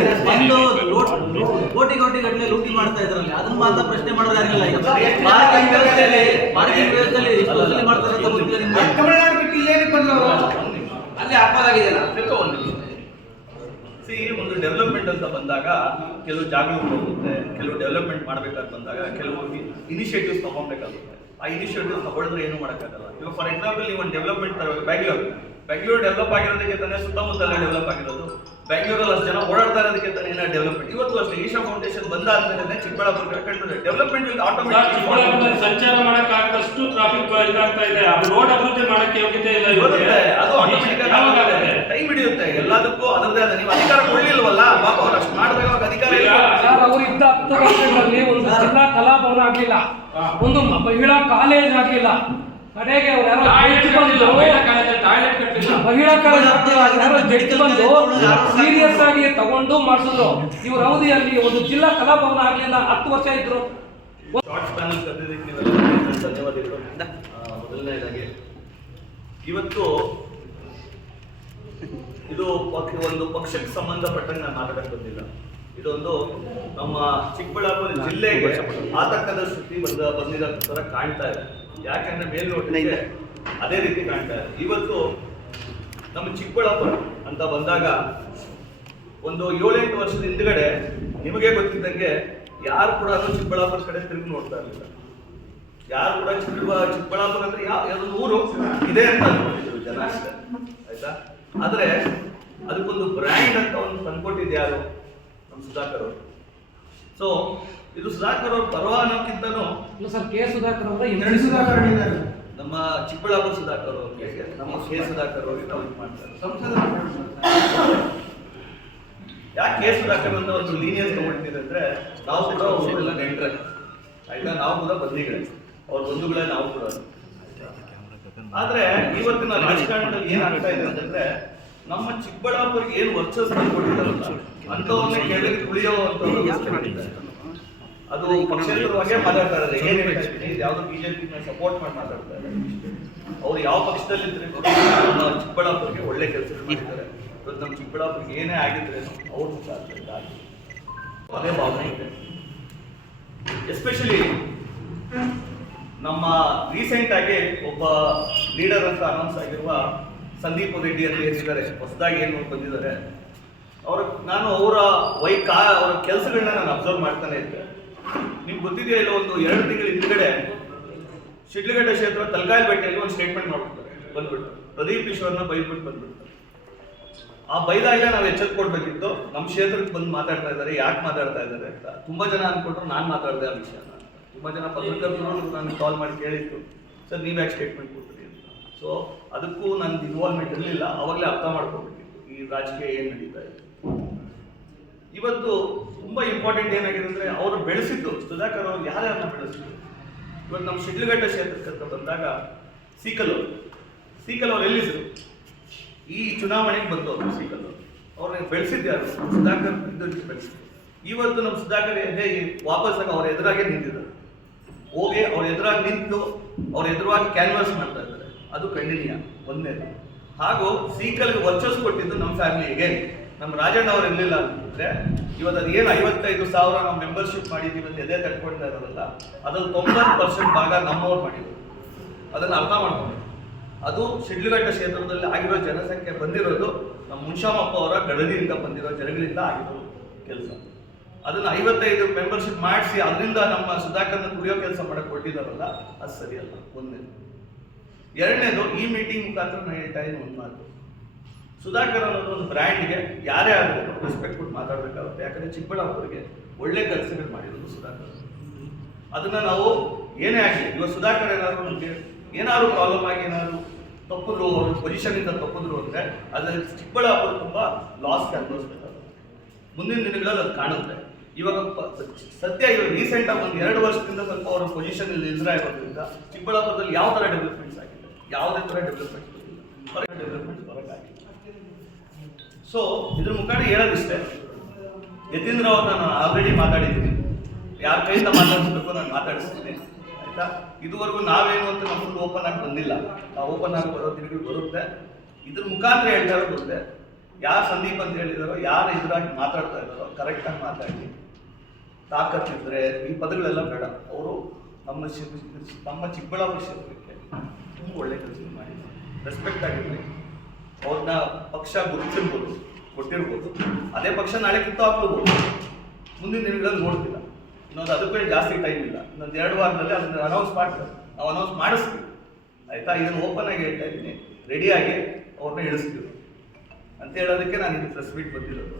ಕೋಟಿ ಗಟ್ಟಲೆ ಲೂಟಿ ಮಾಡ್ತಾ ಇದ್ರಲ್ಲಿ. ಅದನ್ನ ಮಾತ್ರ ಪ್ರಶ್ನೆ ಮಾಡೋದು ಯಾರಿಲ್ಲ ಈಗ. ಮಾರ್ಕೆಟ್ ವ್ಯವಸ್ಥೆಯಲ್ಲಿ ಮಾರ್ಕೆಟ್ ವ್ಯವಸ್ಥೆಯಲ್ಲಿ ಎಷ್ಟು ವಸೂಲಿ ಮಾಡ್ತಾರೆ ಅಂತ ಗೊತ್ತಿಲ್ಲ ನಿಮ್ಗೆ? ತಮಿಳ್ನಾಡು ಬಿಟ್ಟು ಇಲ್ಲೇನಕ್ಕೆ ಬಂದ್ರು ಅಲ್ಲಿ ಅಪರಾಧ ಆಗಿದೆಯಲ್ಲ ನಿಮಿಷ. ಸಿ ಒಂದು ಡೆವಲಪ್ಮೆಂಟ್ ಅಂತ ಬಂದಾಗ ಕೆಲವು ಜಾಗಗಳು ಹೋಗುತ್ತೆ ಕೆಲವು ಡೆವಲಪ್ಮೆಂಟ್ ಮಾಡ್ಬೇಕಾದ್ರೆ ಬಂದಾಗ ಕೆಲವು ಇನಿಷಿಯೇಟಿವ್ಸ್ ತಗೊಬೇಕಾಗುತ್ತೆ ಆ ಇನಿಷಿಯೇಟಿವ್ ತಗೊಳಿದ್ರೆ ಏನು ಮಾಡೋಕ್ಕಾಗಲ್ಲ. ಇವಾಗ ಫಾರ್ ಎಕ್ಸಾಂಪಲ್ ನೀವು ಒಂದು ಡೆವಲಪ್ಮೆಂಟ್ ಬ್ಯಾಂಗ್ಳೂರ್ ಬೆಂಗಳೂರು ಡೆವಲಪ್ ಆಗಿರೋದಕ್ಕೆ ತಾನೇ ಸುತ್ತಮುತ್ತಲೇ ಡೆವಲಪ್ ಆಗಿರೋದು. ಬ್ಯಾಂಗ್ಳೂರಲ್ಲಿ ಅಷ್ಟು ಜನ ಓಡಾಡ್ತಾ ಇರೋದಕ್ಕೆ ತಾನೇ ಏನೋ ಡೆವಲಪ್ಮೆಂಟ್ ಇವತ್ತು ಅಷ್ಟೇ ಈಶಾ ಫೌಂಡೇಶನ್ ಬಂದಾದ್ಮೇಲೆ ಚಿಕ್ಕಬಳ್ಳಾಪುರ ಕಂಡು ಡೆವಲಪ್ಮೆಂಟ್ ಚಿಕ್ಕಬಳ್ಳಾಪುರದಲ್ಲಿ ಆಟೋಮೆಟಿಕ್ ಸಂಚಾರ ಮಾಡಕ್ಕಾಗದಷ್ಟು ಟ್ರಾಫಿಕ್ ಇದಾಗ್ತಾ ಇದೆ. ಅದು ರೋಡ್ ಅಭಿವೃದ್ಧಿ ಮಾಡಕ್ಕೆ ಯೋಗ್ಯತೆ ಇಲ್ಲ ಬರುತ್ತೆ. ಅದು ಆಟೋಮೆಟಿಕ್ ಯಾವಾಗ ಆಗುತ್ತೆ? ಟೈಮ್ ಹಿಡಿಯುತ್ತೆ. ಎಲ್ಲದಕ್ಕೂ ಅದರದೇ ಆದ. ನೀವು ಅಧಿಕಾರ ಕೊಡ್ಲಿಲ್ವಲ್ಲ? ಪಾಪ ಅವ್ರು ಅಷ್ಟು ಮಾಡಿದಾಗ ಅವ್ರಿಗೆ ಅಧಿಕಾರ ಇಲ್ಲ ಸರ್ ಅವರು ಇದ್ದ ಹತ್ತು ವರ್ಷಗಳಲ್ಲಿ ಒಂದು ಜಿಲ್ಲಾ ಕಲಾಭವನ ಆಗಲಿಲ್ಲ. ಒಂದು ಮಹಿಳಾ ಕಾಲೇಜ್ ಆಗ್ಲಿಲ್ಲ. ಕಡೆಗೆ ಮಹಿಳಾ ಸೀರಿಯಸ್ ಆಗಿ ತಗೊಂಡು ಮಾಡಿಸಿದ್ರು. ಇವ್ರ ಅವಧಿಯಲ್ಲಿ ಒಂದು ಜಿಲ್ಲಾ ಕಲಾಭವನ ಆಗ್ಲಿಲ್ಲ ಹತ್ತು ವರ್ಷ ಇದ್ರು. ಮೊದಲನೇದಾಗಿ ಇವತ್ತು ಇದು ಪಕ್ಷ- ಒಂದು ಪಕ್ಷಕ್ಕೆ ಸಂಬಂಧಪಟ್ಟಂಗೆ ನಾನು ಮಾತಾಡಕ್ ಬಂದಿಲ್ಲ. ಇದೊಂದು ನಮ್ಮ ಚಿಕ್ಕಬಳ್ಳಾಪುರ ಜಿಲ್ಲೆಗೆ ಆತಂಕದ ಸ್ಥಿತಿ ಬಂದ ಬಂದಿರೋ ತರ ಕಾಣ್ತಾ ಇದೆ. ಯಾಕಂದ್ರೆ ಮೇಲ್ನೋಟಕ್ಕೆ ಅದೇ ರೀತಿ ಕಾಣ್ತಾ ಇದೆ. ಇವತ್ತು ನಮ್ಮ ಚಿಕ್ಕಬಳ್ಳಾಪುರ ಅಂತ ಬಂದಾಗ ಒಂದು ಏಳೆಂಟು ವರ್ಷದ ಹಿಂದ್ಗಡೆ ನಿಮಗೆ ಗೊತ್ತಿದ್ದಂಗೆ ಯಾರು ಕೂಡ ಚಿಕ್ಕಬಳ್ಳಾಪುರ ಕಡೆ ತಿರುಗಿ ನೋಡ್ತಾ ಇರಲಿಲ್ಲ. ಯಾರು ಕೂಡ ಚಿಕ್ಕ ಚಿಕ್ಕಬಳ್ಳಾಪುರ ಅಂದ್ರೆ ಯಾವ ಯಾವ್ದೊಂದು ಊರು ಇದೆ ಅಂತ ಅನ್ಕೊಂಡಿದ್ರು ಜನ ಅಷ್ಟೇ. ಆಯ್ತಾ? ಆದ್ರೆ ಅದಕ್ಕೊಂದು ಬ್ರ್ಯಾಂಡ್ ಅಂತ ಒಂದು ತಂದ್ಕೊಟ್ಟಿದ್ದೆ ಯಾರು? ನಮ್ಮ ಸುಧಾಕರ್ ಅವರು. ಸೊ ಇದು ಸುಧಾಕರ್ ಅವ್ರ ಪರವಾನಕ್ಕಿಂತನೂ ಅನ್ನೋಕ್ಕಿಂತನೂ ಇಲ್ಲ ಸರ್ ಕೆ ಸುಧಾಕರ್ ಅವರ ಎರಡು ಸುಧಾಕರ್ ಇದ್ದಾರೆ. ನಮ್ಮ ಚಿಕ್ಕಬಳ್ಳಾಪುರ ಸುಧಾಕರ್ ಅವರು ನಮ್ಮ ಕೆ ಸುಧಾಕರ್ ಅವರು ನಾವು ಇದು ಮಾಡ್ತಾರೆ. ಯಾಕೆ ಕೆ ಸುಧಾಕರ್ ಅಂತ ಒಂದು ಲೀನಿಯನ್ಸ್ ತಗೊಂಡಿದ್ದೀರಿ ಅಂದ್ರೆ ನಾವು ಕೂಡ ಅವರೆಲ್ಲ ನೆಂಟ್ರ. ಆಯ್ತಾ? ನಾವು ಕೂಡ ಬಂದಿಗಳೇ ಅವ್ರ ಬಂಧುಗಳೇ ನಾವು ಕೂಡ. ಆದ್ರೆ ಇವತ್ತಿನ ರಾಜಕಾರಣದಲ್ಲಿ ಏನಾಗ್ತಾ ಇದೆ ಅಂತಂದ್ರೆ ನಮ್ಮ ಚಿಕ್ಕಬಳ್ಳಾಪುರಿಗೆ ಏನು ವರ್ಚಸ್ ಕೊಟ್ಟಿದ್ದಾರಲ್ಲ ಅಂತವನ್ನೇ ಕೆಳಗೆ ತುಳಿಯೋ ಅದು ಪಕ್ಷದ ಮಾತಾಡ್ತಾ ಮಾತಾಡ್ತಾರೆ ಏನ್ ಹೇಳ್ತಾ ಇದ್ದೀನಿ ಇದು? ಯಾವ್ದು ಬಿಜೆಪಿ ಸಪೋರ್ಟ್ ಮಾಡಿ ಮಾತಾಡ್ತಾರೆ ಅವ್ರು ಯಾವ ಪಕ್ಷದಲ್ಲಿ ಇದ್ರೆ ನಮ್ಮ ಚಿಕ್ಕಬಳ್ಳಾಪುರಕ್ಕೆ ಒಳ್ಳೆ ಕೆಲಸ ಮಾಡಿದ್ದಾರೆ. ಇವತ್ತು ನಮ್ಮ ಚಿಕ್ಕಬಳ್ಳಾಪುರಕ್ಕೆ ಏನೇ ಆಗಿದ್ರೆ ಅವ್ರು ಅದೇ ಭಾವನೆ ಇದೆ. ಎಸ್ಪೆಷಲಿ ನಮ್ಮ ರೀಸೆಂಟ್ ಆಗಿ ಒಬ್ಬ ಲೀಡರ್ ಅಂತ ಅನೌನ್ಸ್ ಆಗಿರುವ ಸಂದೀಪ್ ರೆಡ್ಡಿ ಅಂತ ಏನಿದ್ದಾರೆ ಹೊಸದಾಗಿ ಏನು ಬಂದಿದ್ದಾರೆ. ಅವ್ರ ನಾನು ಅವರ ವೈ ಕಾ ಅವರ ಕೆಲಸಗಳನ್ನ ನಾನು ಅಬ್ಸರ್ವ್ ಮಾಡ್ತಾನೆ ಇದ್ದೆ. ನಿಮ್ಗೆ ಗೊತ್ತಿದೆಯಾ ಇಲ್ಲ ಒಂದು ಎರಡು ತಿಂಗಳ ಹಿಂದ್ಗಡೆ ಶಿಡ್ಲಘಟ್ಟ ಕ್ಷೇತ್ರ ತಲಕಾಯಲ್ಪೇಟೆಯಲ್ಲಿ ಒಂದು ಸ್ಟೇಟ್ಮೆಂಟ್ ಮಾಡ್ಬಿಡ್ತಾರೆ. ಬಂದ್ಬಿಟ್ಟು ಪ್ರದೀಪ್ ಈಶ್ವರ್ನ ಬೈದ್ಬಿಟ್ಟು ಬಂದ್ಬಿಡ್ತಾರೆ. ಆ ಬೈದಾಗ ನಾವು ಎಚ್ಚೆತ್ಕೊಡ್ಬೇಕಿತ್ತು ನಮ್ಮ ಕ್ಷೇತ್ರಕ್ಕೆ ಬಂದು ಮಾತಾಡ್ತಾ ಇದ್ದಾರೆ ಯಾಕೆ ಮಾತಾಡ್ತಾ ಇದ್ದಾರೆ ಅಂತ. ತುಂಬಾ ಜನ ಅನ್ಕೊಂಡ್ರು ನಾನು ಮಾತಾಡಿದೆ ಆ ವಿಷಯನ ತುಂಬಾ ಜನ ಪತ್ರಕರ್ತರು ನಾನು ಕಾಲ್ ಮಾಡಿ ಕೇಳಿತ್ತು ಸರ್, ನೀವು ಯಾಕೆ ಸ್ಟೇಟ್ಮೆಂಟ್ ಕೊಡ್ತೀರಿ ಅಂತ. ಸೊ ಅದಕ್ಕೂ ನನ್ನ ಇನ್ವಾಲ್ವ್ಮೆಂಟ್ ಇರಲಿಲ್ಲ. ಅವಾಗಲೇ ಅರ್ಥ ಮಾಡ್ಕೊಬೇಕಿತ್ತು ಈ ರಾಜಕೀಯ ಏನು ನಡೀತಾ ಇದೆ? ಇವತ್ತು ತುಂಬಾ ಇಂಪಾರ್ಟೆಂಟ್ ಏನಾಗಿದೆ ಅಂದ್ರೆ ಅವರು ಬೆಳೆಸಿದ್ದು, ಸುಧಾಕರ್ ಅವರು ಯಾರ್ಯಾರನ್ನ ಬೆಳೆಸಿದ್ದು. ಇವತ್ತು ನಮ್ಮ ಶಿಡ್ಲಘಟ್ಟ ಕ್ಷೇತ್ರಕ್ಕೆ ಬಂದಾಗ ಸೀಕಲ್ ಅವರು ಸೀಕಲ್ ಅವ್ರು ಎಲ್ಲಿದ್ರು? ಈ ಚುನಾವಣೆಗೆ ಬಂದವರು ಸೀಕಲ್ ಅವರು ಅವ್ರನ್ನ ಬೆಳೆಸಿದ್ಯಾರು ಸುಧಾಕರ್ ಇದ್ದಕ್ಕೆ ಬೆಳೆಸಿದ್ರು ಇವತ್ತು ನಮ್ಮ ಸುಧಾಕರ್ ಎದೆ ವಾಪಸ್ ಆಗಿ ಅವ್ರ ಎದುರಾಗೆ ನಿಂತಿದ್ದಾರೆ. ಹೋಗಿ ಅವ್ರ ಎದುರಾಗಿ ನಿಂತು ಅವ್ರ ಎದುರಾಗಿ ಕ್ಯಾನ್ವಾಸ್ ಮಾಡ್ತಾ ಇದ್ದಾರೆ. ಅದು ಖಂಡನೀಯ. ಒಂದನೇದು. ಹಾಗೂ ಸೀಕಲ್ಗೆ ವರ್ಚಸ್ ಕೊಟ್ಟಿದ್ದು ನಮ್ಮ ಫ್ಯಾಮಿಲಿಗೆ ನಮ್ಮ ರಾಜಣ್ಣ ಅವ್ರು ಇರಲಿಲ್ಲ ಅಂತಂದ್ರೆ, ಇವತ್ತು ಅದು ಏನು ಐವತ್ತೈದು ಸಾವಿರ ನಾವು ಮೆಂಬರ್ಶಿಪ್ ಮಾಡಿದ್ದೀವಿ ಅಂತ ಎದೆ ತಟ್ಕೊಳ್ತಾ ಇರೋದಲ್ಲ, ಅದ್ರಲ್ಲಿ ತೊಂಬತ್ತು ಪರ್ಸೆಂಟ್ ಭಾಗ ನಮ್ಮವ್ರು ಮಾಡಿದ್ರು. ಅದನ್ನ ಅರ್ಥ ಮಾಡ್ಕೊಂಡು ಅದು ಶಿಡ್ಲಘಟ್ಟ ಕ್ಷೇತ್ರದಲ್ಲಿ ಆಗಿರೋ ಜನಸಂಖ್ಯೆ ಬಂದಿರೋದು ನಮ್ಮ ಮುನ್ಶಾಮಪ್ಪ ಅವರ ಗಡದಿಯಿಂದ ಬಂದಿರೋ ಜನಗಳಿಂದ ಆಗಿರೋ ಕೆಲಸ. ಅದನ್ನ ಐವತ್ತೈದು ಮೆಂಬರ್ಶಿಪ್ ಮಾಡಿಸಿ ಅದರಿಂದ ನಮ್ಮ ಸುಧಾಕರ್ನ ಕುಡಿಯೋ ಕೆಲಸ ಮಾಡಕ್ಕೆ ಕೊಟ್ಟಿದ್ದಾರಲ್ಲ, ಅದು ಸರಿಯಲ್ಲ. ಒಂದನೇದು ಎರಡನೇದು ಈ ಮೀಟಿಂಗ್ ಮುಖಾಂತರ ನಾನು ಹೇಳ್ತಾ ಇದ್ದೀನಿ ಒಂದು ಮಾತು ಸುಧಾಕರ್ ಅನ್ನೋದು ಒಂದು ಬ್ರ್ಯಾಂಡ್ಗೆ ಯಾರೇ ಆಗಬೇಕು ರೆಸ್ಪೆಕ್ಟ್ ಕೊಟ್ಟು ಮಾತಾಡಬೇಕಾಗುತ್ತೆ ಯಾಕಂದರೆ ಚಿಕ್ಕಬಳ್ಳಾಪುರಿಗೆ ಒಳ್ಳೆ ಕೆಲಸಗಳು ಮಾಡಿರೋದು ಸುಧಾಕರ್ ಅದನ್ನು ನಾವು ಏನೇ ಆಗಲಿ ಇವಾಗ ಸುಧಾಕರ್ ಏನಾದರೂ ನಮಗೆ ಏನಾದರೂ ಪ್ರಾಬ್ಲಮ್ ಆಗಿ ಏನಾದರೂ ತಪ್ಪಿದ್ರು ಅವ್ರ ಪೊಸಿಷನಿಂದ ತಪ್ಪಿದ್ರು ಅಂದರೆ ಅದರಲ್ಲಿ ಚಿಕ್ಕಬಳ್ಳಾಪುರ ತುಂಬ ಲಾಸ್ಗೆ ಅನುಭವಿಸ್ಬೇಕಾಗುತ್ತೆ ಮುಂದಿನ ದಿನಗಳಲ್ಲಿ ಅದು ಕಾಣುತ್ತೆ ಇವಾಗ ಸದ್ಯ ಇವಾಗ ರೀಸೆಂಟಾಗಿ ಒಂದು ಎರಡು ವರ್ಷದಿಂದ ಸ್ವಲ್ಪ ಅವರ ಪೊಸಿಷನ್ ಇಲ್ದ್ರ ಇರೋದ್ರಿಂದ ಚಿಕ್ಕಬಳ್ಳಾಪುರದಲ್ಲಿ ಯಾವ ಥರ ಡೆವಲಪ್ಮೆಂಟ್ಸ್ ಆಗಿದೆ ಯಾವುದೇ ಥರ ಡೆವಲಪ್ಮೆಂಟ್ ಡೆವಲಪ್ಮೆಂಟ್ ಬರೋಕ್ಕಾಗಿಲ್ಲ ಸೊ ಇದ್ರ ಮುಖಾಂತರ ಹೇಳೋದಿಷ್ಟೇ. ಯತೀಂದ್ರ ಅವ್ರು ನಾನು ಆಲ್ರೆಡಿ ಮಾತಾಡಿದ್ದೀನಿ. ಯಾರ ಕೈಯಿಂದ ಮಾತಾಡಿಸ್ಬೇಕು ನಾನು ಮಾತಾಡಿಸ್ತೀನಿ. ಆಯ್ತಾ? ಇದುವರೆಗೂ ನಾವೇನು ಅಂತ ನಮ್ಮ ಫುಲ್ ಓಪನ್ ಆಗಿ ಬಂದಿಲ್ಲ. ನಾವು ಓಪನ್ ಆಗಿ ಬರೋ ದಿನಗಳು ಬರುತ್ತೆ. ಇದ್ರ ಮುಖಾಂತರ ಹೇಳ್ತಾ ಒಂದೇ ಯಾರು ಸಂದೀಪ್ ಅಂತ ಹೇಳಿದಾರೋ, ಯಾರು ಇದ್ರಾಗಿ ಮಾತಾಡ್ತಾ ಇದ್ದಾರೋ ಕರೆಕ್ಟಾಗಿ ಮಾತಾಡಿ. ತಾಕತ್ತಿದ್ರೆ ಈ ಪದಗಳೆಲ್ಲ ಬೇಡ. ಅವರು ನಮ್ಮ ನಮ್ಮ ಚಿಕ್ಕಬಳ್ಳಾಪುರ ಕ್ಷೇತ್ರಕ್ಕೆ ತುಂಬ ಒಳ್ಳೆ ಕೆಲಸ ಮಾಡಿ. ರೆಸ್ಪೆಕ್ಟ್ ಆಗಿರಲಿ. ಅವ್ರನ್ನ ಪಕ್ಷ ಗುರುತಿಸಿರ್ಬೋದು ಕೊಟ್ಟಿರ್ಬೋದು. ಅದೇ ಪಕ್ಷ ನಾಳೆ ಕಿತ್ತು ಹಾಕ್ಬೋದು. ಮುಂದಿನ ದಿನಗಳಲ್ಲಿ ನೋಡ್ತಿಲ್ಲ ಇನ್ನೊಂದು ಅದಕ್ಕೂ ಜಾಸ್ತಿ ಟೈಮ್ ಇಲ್ಲ. ಇನ್ನೊಂದು ಎರಡು ವಾರದಲ್ಲಿ ಅದನ್ನ ಅನೌನ್ಸ್ ಮಾಡ್ತಾರೆ. ನಾವು ಅನೌನ್ಸ್ ಮಾಡಿಸ್ತೀವಿ. ಆಯ್ತಾ? ಇದನ್ನು ಓಪನ್ ಆಗಿ ಹೇಳ್ತಾ ಇದ್ದೀನಿ. ರೆಡಿಯಾಗಿ ಅವ್ರನ್ನ ಇಳಿಸ್ತೀವಿ. ಅಂತ ಹೇಳೋದಕ್ಕೆ ನಾನು ಇದು ಮೀಟ್ ಬಂದಿರೋದು.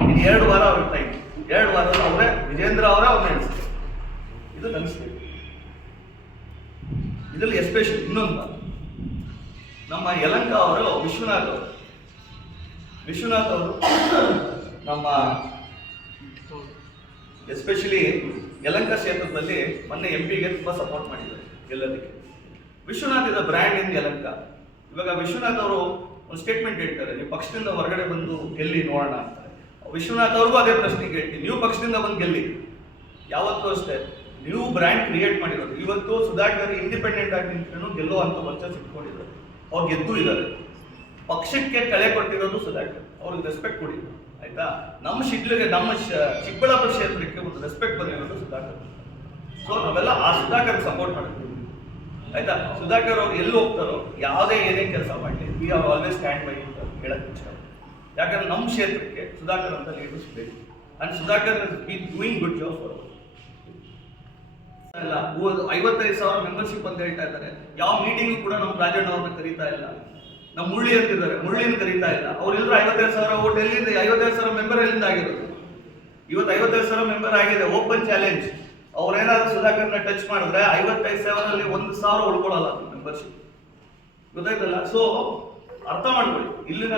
ಇನ್ನು ಎರಡು ವಾರ ಅವ್ರ ಟೈಮ್ ಎರಡು ವಾರ ಅವರೇ, ವಿಜೇಂದ್ರ ಅವರೇ ಅವ್ರನ್ನ ಇಳಿಸ್ತೀವಿ ಇದು ನನ್ನ ಇದ್ರಲ್ಲಿ ಎಸ್ಪೆಷಲಿ ಇನ್ನೊಂದು. ನಮ್ಮ ಯಲಂಕ ಅವರು, ವಿಶ್ವನಾಥ್ ಅವರು. ವಿಶ್ವನಾಥ್ ಅವರು ನಮ್ಮ ಎಸ್ಪೆಷಲಿ ಯಲಂಕ ಕ್ಷೇತ್ರದಲ್ಲಿ ಮೊನ್ನೆ ಎಂ ಪಿಗೆ ತುಂಬ ಸಪೋರ್ಟ್ ಮಾಡಿದ್ದಾರೆ ಗೆಲ್ಲೋದಕ್ಕೆ. Vishwanath is brand in Yelahanka? ಇವಾಗ ವಿಶ್ವನಾಥ್ ಅವರು ಒಂದು ಸ್ಟೇಟ್ಮೆಂಟ್ ಹೇಳ್ತಾರೆ, ನೀವು ಪಕ್ಷದಿಂದ ಹೊರಗಡೆ ಬಂದು ಗೆಲ್ಲಿ ನೋಡೋಣ ಅಂತ. ವಿಶ್ವನಾಥ್ ಅವ್ರಿಗೂ ಅದೇ ಪ್ರಶ್ನೆ ಕೇಳ್ತೀನಿ, ನೀವು ಪಕ್ಷದಿಂದ ಬಂದು ಗೆಲ್ಲಿ? ಯಾವತ್ತೂ ಅಷ್ಟೇ, ನೀವು ಬ್ರ್ಯಾಂಡ್ ಕ್ರಿಯೇಟ್ ಮಾಡಿರೋದು. ಇವತ್ತು ಸುಧಾಕರ್ ಇಂಡಿಪೆಂಡೆಂಟ್ ಆಗಿ ನಿಂತ್ರೂ ಗೆಲ್ಲೋ ಅಂತ ವರ್ಚಸ್ ಇಟ್ಕೊಂಡಿದ್ದಾರೆ ಅವ್ರು ಗೆದ್ದು ಇದ್ದಾರೆ. ಪಕ್ಷಕ್ಕೆ ಕಳೆ ಕೊಟ್ಟಿರೋದು ಸುಧಾಕರ್. ಅವ್ರಿಗೆ ರೆಸ್ಪೆಕ್ಟ್ ಕೊಡಿ. ಆಯ್ತಾ? ನಮ್ಮ ಶಿಡ್ಲಿಗೆ, ನಮ್ಮ ಚಿಕ್ಕಬಳ್ಳಾಪುರ ಕ್ಷೇತ್ರಕ್ಕೆ ಒಂದು ರೆಸ್ಪೆಕ್ಟ್ ಬಂದಿರೋದು ಸುಧಾಕರ್. ಸೊ ನಾವೆಲ್ಲ ಆ ಸುಧಾಕರ್ ಸಪೋರ್ಟ್ ಮಾಡ್ತೀವಿ ಆಯ್ತಾ? ಸುಧಾಕರ್ ಅವ್ರು ಎಲ್ಲಿ ಹೋಗ್ತಾರೋ, ಯಾವುದೇ ಏನೇ ಕೆಲಸ ಮಾಡಲಿ we are always stand by ಅಂತ ಹೇಳಕ್ ಇಷ್ಟ. ಯಾಕಂದ್ರೆ ನಮ್ಮ ಕ್ಷೇತ್ರಕ್ಕೆ ಸುಧಾಕರ್ ಅಂತ ಲೀಡರ್ಸ್ ಬೇಕು and Sudhakar be doing good job for ಇಲ್ಲ. ಐವತ್ತೈದು ಸಾವಿರ ಮೆಂಬರ್ಶಿಪ್ ಅಂತ ಹೇಳ್ತಾ ಇದ್ದಾರೆ. ಯಾವ ಮೀಟಿಂಗ್ ಕೂಡ ನಮ್ಮ ರಾಜಣ್ಣ ಅವ್ರನ್ನ ಕರೀತಾ ಇಲ್ಲ. ನಮ್ಮ ಮುಳ್ಳಿ ಅಂತಿದ್ದಾರೆ ಮುಳ್ಳಿನ ಕರೀತಾ ಇಲ್ಲ. ಅವ್ರೆಲ್ಲರೂ ಐವತ್ತೈದು ಸಾವಿರ ಓಟ್ ಎಲ್ಲಿಂದ, ಐವತ್ತೈದು ಸಾವಿರ ಮೆಂಬರ್ ಎಲ್ಲಿಂದ ಆಗಿರೋದು? ಇವತ್ತು ಐವತ್ತೈದು ಸಾವಿರ ಮೆಂಬರ್ ಆಗಿದೆ. ಓಪನ್ ಚಾಲೆಂಜ್ ಅವ್ರೇನಾದ್ರು ಸುಧಾಕರ್ನ ಟಚ್ ಮಾಡಿದ್ರೆ ಐವತ್ತೈದು ಸಾವಿರಲ್ಲಿ ಒಂದು ಸಾವಿರ ಉಳ್ಕೊಳ್ಳಲ್ಲ ಮೆಂಬರ್ಶಿಪ್ ಗೊತ್ತಾಯ್ತಲ್ಲ? ಸೊ ಅರ್ಥ ಮಾಡ್ಕೊಳ್ಳಿ. ಇಲ್ಲಿನ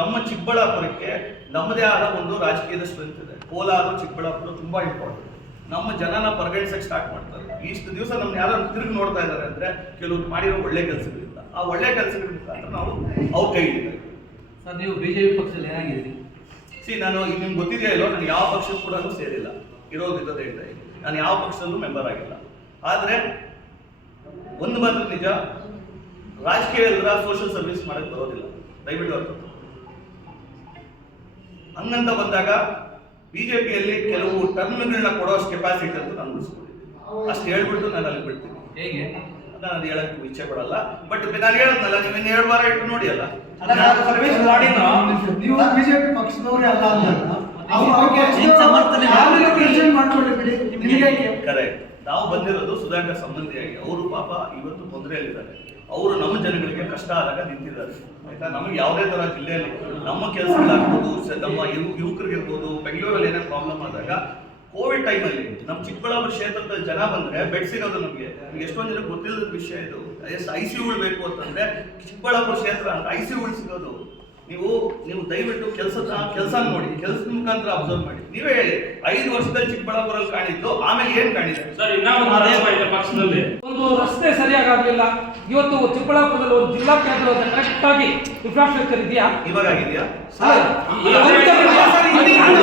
ನಮ್ಮ ಚಿಕ್ಕಬಳ್ಳಾಪುರಕ್ಕೆ ನಮ್ಮದೇ ಆದ ಒಂದು ರಾಜಕೀಯದ ಸ್ಟ್ರೆಂತ್ ಇದೆ. ಕೋಲಾರ, ಚಿಕ್ಕಬಳ್ಳಾಪುರ ತುಂಬಾ ಇಂಪಾರ್ಟೆಂಟ್ ನಮ್ಮ ಜನನ ಪರಿಗಣಿಸಕ್ಕೆ ಸ್ಟಾರ್ಟ್ ಮಾಡ್ತಾರೆ. ಇಷ್ಟು ದಿವಸ ನಮ್ಮ ಯಾರು ತಿರುಗಿ ನೋಡ್ತಾ ಇದ್ದಾರೆ ಅಂದ್ರೆ ಕೆಲವರು ಮಾಡಿರೋ ಒಳ್ಳೆ ಕೆಲಸಗಳಿಂದ. ಆ ಒಳ್ಳೆ ಕೆಲಸಗಳಿಂದ ನಾವು ಅವ್ರ ಕೈ ಸರ್ ನೀವು ಬಿಜೆಪಿ ಪಕ್ಷದಲ್ಲಿ ಏನಾಗಿದ್ದೀರಿ? ಸಿ ನಾನು ಈಗ ನಿಮ್ಗೆ ಗೊತ್ತಿದೆಯಾ ಇಲ್ಲೋ ನಾನು ಯಾವ ಪಕ್ಷಕ್ಕೂ ಕೂಡ ಸೇರಿಲ್ಲ. ಇರೋದಿಲ್ಲ ಇರೋದು ಹೇಳ್ತಾ ಇದ್ದೀನಿ. ನಾನು ಯಾವ ಪಕ್ಷದಲ್ಲೂ ಮೆಂಬರ್ ಆಗಿಲ್ಲ. ಆದ್ರೆ ಒಂದು ಮಾತ್ರ ನಿಜ ರಾಜಕೀಯ ಸೋಷಿಯಲ್ ಸರ್ವಿಸ್ ಮಾಡಕ್ಕೆ ಬರೋದಿಲ್ಲ. ದಯವಿಟ್ಟು ಹಂಗಂತ ಬಂದಾಗ ಬಿಜೆಪಿಯಲ್ಲಿ ಕೆಲವು ಟರ್ಮ್ಗಳನ್ನ ಕೊಡೋಷ್ಟು ಕೆಪಾಸಿಟಿ ಅಂತ ನಾನು ಉಳಿಸ್ಕೊಂಡಿದ್ದೀನಿ ಅಷ್ಟು ಹೇಳ್ಬಿಟ್ಟು ನಾನು ಅಲ್ಲಿ ಬಿಡ್ತೀನಿ. ಹೇಗೆ? ನಾನು ಅದು ಹೇಳಕ್ ಇಚ್ಛೆ ಪಡಲ್ಲ. ಬಟ್ ನಾನು ಹೇಳದ್ನಲ್ಲ ನೀವು ಇನ್ನು ಎರಡು ವಾರ ಇಟ್ಟು ನೋಡಿ ಅಲ್ಲ. ನೀವು ಬಿಜೆಪಿ ಪಕ್ಷದವರೇ ಅಲ್ಲ? ಕರೆಕ್ಟ್ ನಾವು ಬಂದಿರೋದು ಸುಧಾಕರ್ ಸಂಬಂಧಿಯಾಗಿ. ಅವರು ಪಾಪ ಇವತ್ತು ತೊಂದರೆಯಲ್ಲಿದ್ದಾರೆ. ಅವರು ನಮ್ಮ ಜನಗಳಿಗೆ ಕಷ್ಟ ಆದಾಗ ನಿಂತಿದ್ದಾರೆ. ಆಯ್ತಾ? ನಮಗೆ ಯಾವುದೇ ತರ ಜಿಲ್ಲೆಯಲ್ಲಿ ನಮ್ಮ ಕೆಲಸಗಳಾಗ್ಬೋದು ನಮ್ಮ ಯುವ- ಯುವಕರಿಗಿರ್ಬೋದು ಬೆಂಗಳೂರಲ್ಲಿ ಏನೇ ಪ್ರಾಬ್ಲಮ್ ಆದಾಗ ಕೋವಿಡ್ ಟೈಮಲ್ಲಿ ನಮ್ಮ ಚಿಕ್ಕಬಳ್ಳಾಪುರ ಕ್ಷೇತ್ರದ ಜನ ಬಂದ್ರೆ ಬೆಡ್ ಸಿಗೋದು ನಮಗೆ. ಎಷ್ಟೊಂದು ಜನ ಗೊತ್ತಿಲ್ಲದ ವಿಷಯ ಇದು. ಎಸ್ ಐ ಸಿ ಯುಗಳು ಬೇಕು ಅಂತಂದ್ರೆ ಚಿಕ್ಕಬಳ್ಳಾಪುರ ಕ್ಷೇತ್ರ ಅಂತ ಐ ಸಿ ಯುಗಳು ಸಿಗೋದು. ನೀವು ನೀವು ದಯವಿಟ್ಟು ಕೆಲಸದ ಕೆಲಸ ನೋಡಿ ಕೆಲಸದ ಮುಖಾಂತರ ಅಬ್ಸರ್ವ್ ಮಾಡಿ ನೀವೇ ಹೇಳಿ ಐದು ವರ್ಷದಲ್ಲಿ ಚಿಕ್ಕಬಳ್ಳಾಪುರಲ್ಲಿ ಕಾಣಿದ್ದು ಆಮೇಲೆ ಏನ್ ಕಾಣಿದೆ ಸರ್ ಪಕ್ಷದಲ್ಲಿ ಒಂದು ರಸ್ತೆ ಸರಿಯಾಗಿ ಆಗ್ಲಿಲ್ಲ ಇವತ್ತು ಚಿಕ್ಕಬಳ್ಳಾಪುರದಲ್ಲಿ ಒಂದು ಜಿಲ್ಲಾ ಕೇಂದ್ರ ಕರೆಕ್ಟ್ ಆಗಿ ಇನ್ಫ್ರಾಸ್ಟ್ರಕ್ಚರ್ ಇದೆಯಾ ಇವಾಗ ಆಗಿದೆಯಾ ಸರ್, ಈಗ ಒಂದು ಸರ್, ಇಲ್ಲಿ ಇಲ್ಲ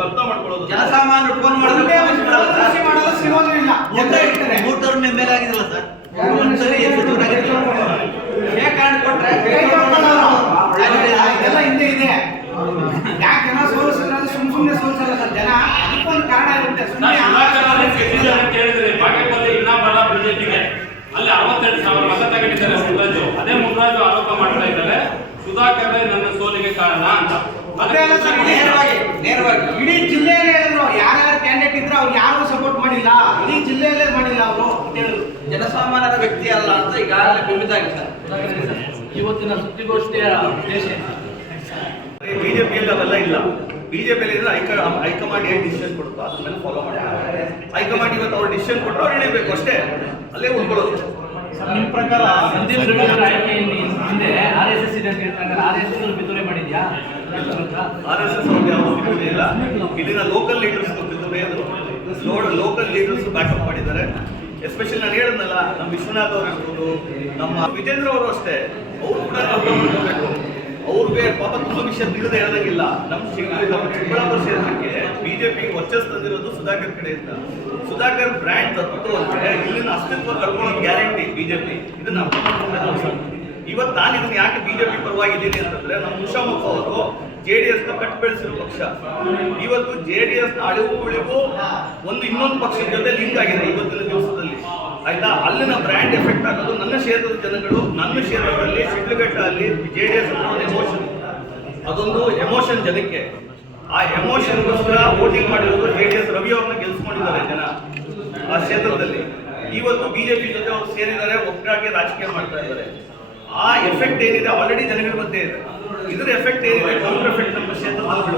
ಅರ್ಥ ಮಾಡ್ಕೊಳ್ಳೋದು ಜನಸಾಮಾನ್ಯರು ಫೋನ್ ಮಾಡಿದ್ರೆ ಸಿಗೋದು ಇಲ್ಲ ಆಗಿದಲ್ಲ ಇಡ್ತಾರೆ ಮೂರ್ ಟರ್ಮ್ ಎಂ ಎಲ್ ಆಗಿರಲ್ಲ ಸರ್ ಇದೆಲ್ಲ ಹಿಂದೆ ಇದೆ. ಯಾಕೆ ಜನ ಸೋಲಿಸಿದ್ರೆ ಅದು ಸುಮ್ ಸುಮ್ನೆ ಸೋಲಿಸಲ್ಲ ಸರ್ ಜನ ಅದಕ್ಕೊಂದು ಕಾರಣ ಇರುತ್ತೆ. ಸುಮ್ಮನೆ ಬಾಗೇಪಲ್ಲಿ ಇನ್ನೂ ಬರಲ್ಲ ಬಿಜೆಪಿಗೆ. ಅಲ್ಲಿ ಅರವತ್ತೆರಡು ಸಾವಿರ ಮತ ತಗೊಂಡಿದ್ದಾರೆ ಅದೇ ಮುನ್ರಾಜು ಆರೋಪ ಮಾಡ್ತಾ ಇದ್ದಾರೆ. ಸುಧಾಕರ್ ನನ್ನ ಸೋಲಿಗೆ ಕಾರಣ ಅಂತ. ಅದೇ ನೇರವಾಗಿ ನೇರವಾಗಿ. ಇಡೀ ಜಿಲ್ಲೆಯಲ್ಲೇ ಹೇಳಿದ್ರು ಯಾರ್ಯಾರು ಕ್ಯಾಂಡಿಡೇಟ್ ಇದ್ರೆ ಅವ್ರು ಯಾರು ಸಪೋರ್ಟ್ ಮಾಡಿಲ್ಲ ಇಡೀ ಜಿಲ್ಲೆಯಲ್ಲೇ ಮಾಡಿಲ್ಲ ಅವರು ಅಂತ ಹೇಳಿದ್ರು ಜನಸಾಮಾನ್ಯರ ವ್ಯಕ್ತಿ ಅಲ್ಲ ಅಂತ ಈಗಾಗಲೇ ಬಿಂಬಿತ ಆಗಿದೆ ಸರ್ ಇವತ್ತಿನ ಸುದ್ದಿಗೋಷ್ಠಿಯ ಉದ್ದೇಶ ಏನು? ಬಿಜೆಪಿಯಲ್ಲಿ ಅವೆಲ್ಲ ಇಲ್ಲ. ಬಿಜೆಪಿಯಲ್ಲಿ ಇದ್ರೆ ಹೈಕ ಹೈಕಮಾಂಡ್ ಏನ್ ಡಿಸಿಷನ್ ಕೊಡುತ್ತೋ ಅದ್ರ ಮೇಲೆ ಫಾಲೋ ಮಾಡ್ತಾರೆ. ಹೈಕಮಾಂಡ್ ಇವತ್ತು ಅವ್ರು ಡಿಸಿಷನ್ ಕೊಟ್ಟರು ಅವ್ರು ಇಳಿಬೇಕು ಅಷ್ಟೇ. ಅಲ್ಲೇ ಉಳ್ಕೊಳ್ಳೋದು. ನಿಮ್ ಪ್ರಕಾರ ಸಂದೀಪ್ ಅವರ ಆಯ್ಕೆಯಲ್ಲಿ ಹಿಂದೆ ಆರ್ ಎಸ್ ಎಸ್ ಇದೆ ಅಂತ ಹೇಳ್ತಾರೆ ಆರ್ ಎಸ್ ಎಸ್ ಬಿತ್ತನೆ ಮಾಡಿದ್ಯಾ? ಆರ್ ಎಸ್ ಎಸ್ ಅವ್ರಿಗೆ ಯಾವ ಇಲ್ಲ. ಇಲ್ಲಿನ ಲೋಕಲ್ ಲೀಡರ್ಸ್ ಬಿತ್ತುರೆ ಅದು ಲೋಕಲ್ ಲೀಡರ್ಸ್ ಬ್ಯಾಕಪ್ ಮಾಡಿದ್ದಾರೆ. ಎಸ್ಪೆಷಲಿ ನಾನು ಹೇಳಿದ್ನಲ್ಲ ನಮ್ಮ ವಿಶ್ವನಾಥ್ ಅವರು ಇರ್ಬೋದು, ನಮ್ಮ ವಿಜೇಂದ್ರ ಅವರು ಅಷ್ಟೇ. ಅವ್ರು ಕೂಡ ಮಾಡ್ಕೋಬೇಕು ಅವ್ರಿಗೆ ಪಾಪ ತುಂಬಾ ವಿಷಯ ತಿಳಿದ ಹೇಳೋದಂಗಿಲ್ಲ. ನಮ್ಮ ಚಿಕ್ಕ- ನಮ್ಮ ಚಿಕ್ಕಬಳ್ಳಾಪುರ ಕ್ಷೇತ್ರಕ್ಕೆ ಬಿಜೆಪಿ ವರ್ಚಸ್ ತಂದಿರೋದು ಸುಧಾಕರ್ ಕಡೆಯಿಂದ ಸುಧಾಕರ್ ಬ್ರ್ಯಾಂಡ್ ತತ್ತು ಅಂದ್ರೆ ಇಲ್ಲಿನ ಅಸ್ತಿತ್ವ ಕಳ್ಕೊಳ್ಳೋದು ಗ್ಯಾರಂಟಿ ಬಿಜೆಪಿ ಇದನ್ನ ಇವತ್ತು ನಾನು ಇದನ್ನ ಯಾಕೆ ಬಿಜೆಪಿ ಪರವಾಗಿದ್ದೀನಿ ಅಂತಂದ್ರೆ, ನಮ್ಮ ಉಷಾಮಪ್ಪ ಅವರು ಜೆ ಡಿ ನ ಕಟ್ ಬೆಳೆಸಿರೋ ಪಕ್ಷ. ಇವತ್ತು ಜೆ ಡಿ ಎಸ್ನ ಅಳಿವು ಉಳಿವು ಒಂದು ಇನ್ನೊಂದು ಪಕ್ಷದ ಜೊತೆ ಲಿಂಕ್ ಆಗಿದೆ. ಇವತ್ತಿನ ದಿವಸದಲ್ಲಿ. ಆಯ್ತಾ? ಅಲ್ಲಿನ ಬ್ರ್ಯಾಂಡ್ ಎಫೆಕ್ಟ್ ಆಗೋದು ನನ್ನ ಕ್ಷೇತ್ರದ ಜನಗಳು, ನನ್ನ ಕ್ಷೇತ್ರದಲ್ಲಿ ಶಿಡ್ಲಘಟ್ಟ ಅಲ್ಲಿ ಜೆ ಡಿ ಎಸ್ ಎಮೋಷನ್ ಅದೊಂದು ಎಮೋಷನ್ ಜನಕ್ಕೆ. ಆ ಎಮೋಷನ್ಗೋಸ್ಕರ ವೋಟಿಂಗ್ ಮಾಡಿರೋದು ಜೆ ಡಿ ಎಸ್ ರವಿ ಅವ್ರನ್ನ ಗೆಲ್ಸ್ಕೊಂಡಿದ್ದಾರೆ ಜನ ಆ ಕ್ಷೇತ್ರದಲ್ಲಿ. ಇವತ್ತು ಬಿಜೆಪಿ ಜೊತೆ ಅವ್ರು ಸೇರಿದ್ದಾರೆ ಒಬ್ಬರಾಗಿ ರಾಜಕೀಯ ಮಾಡ್ತಾ ಇದ್ದಾರೆ. ಆ ಎಫೆಕ್ಟ್ ಏನಿದೆ ಆಲ್ರೆಡಿ ಜನಗಳ ಮಧ್ಯೆ ಇದೆ. ಇದರ ಎಫೆಕ್ಟ್ ಏನಿದೆ? ಕೌಂಟರ್ ಎಫೆಕ್ಟ್ ನಮ್ಮ ಕ್ಷೇತ್ರದಲ್ಲಿ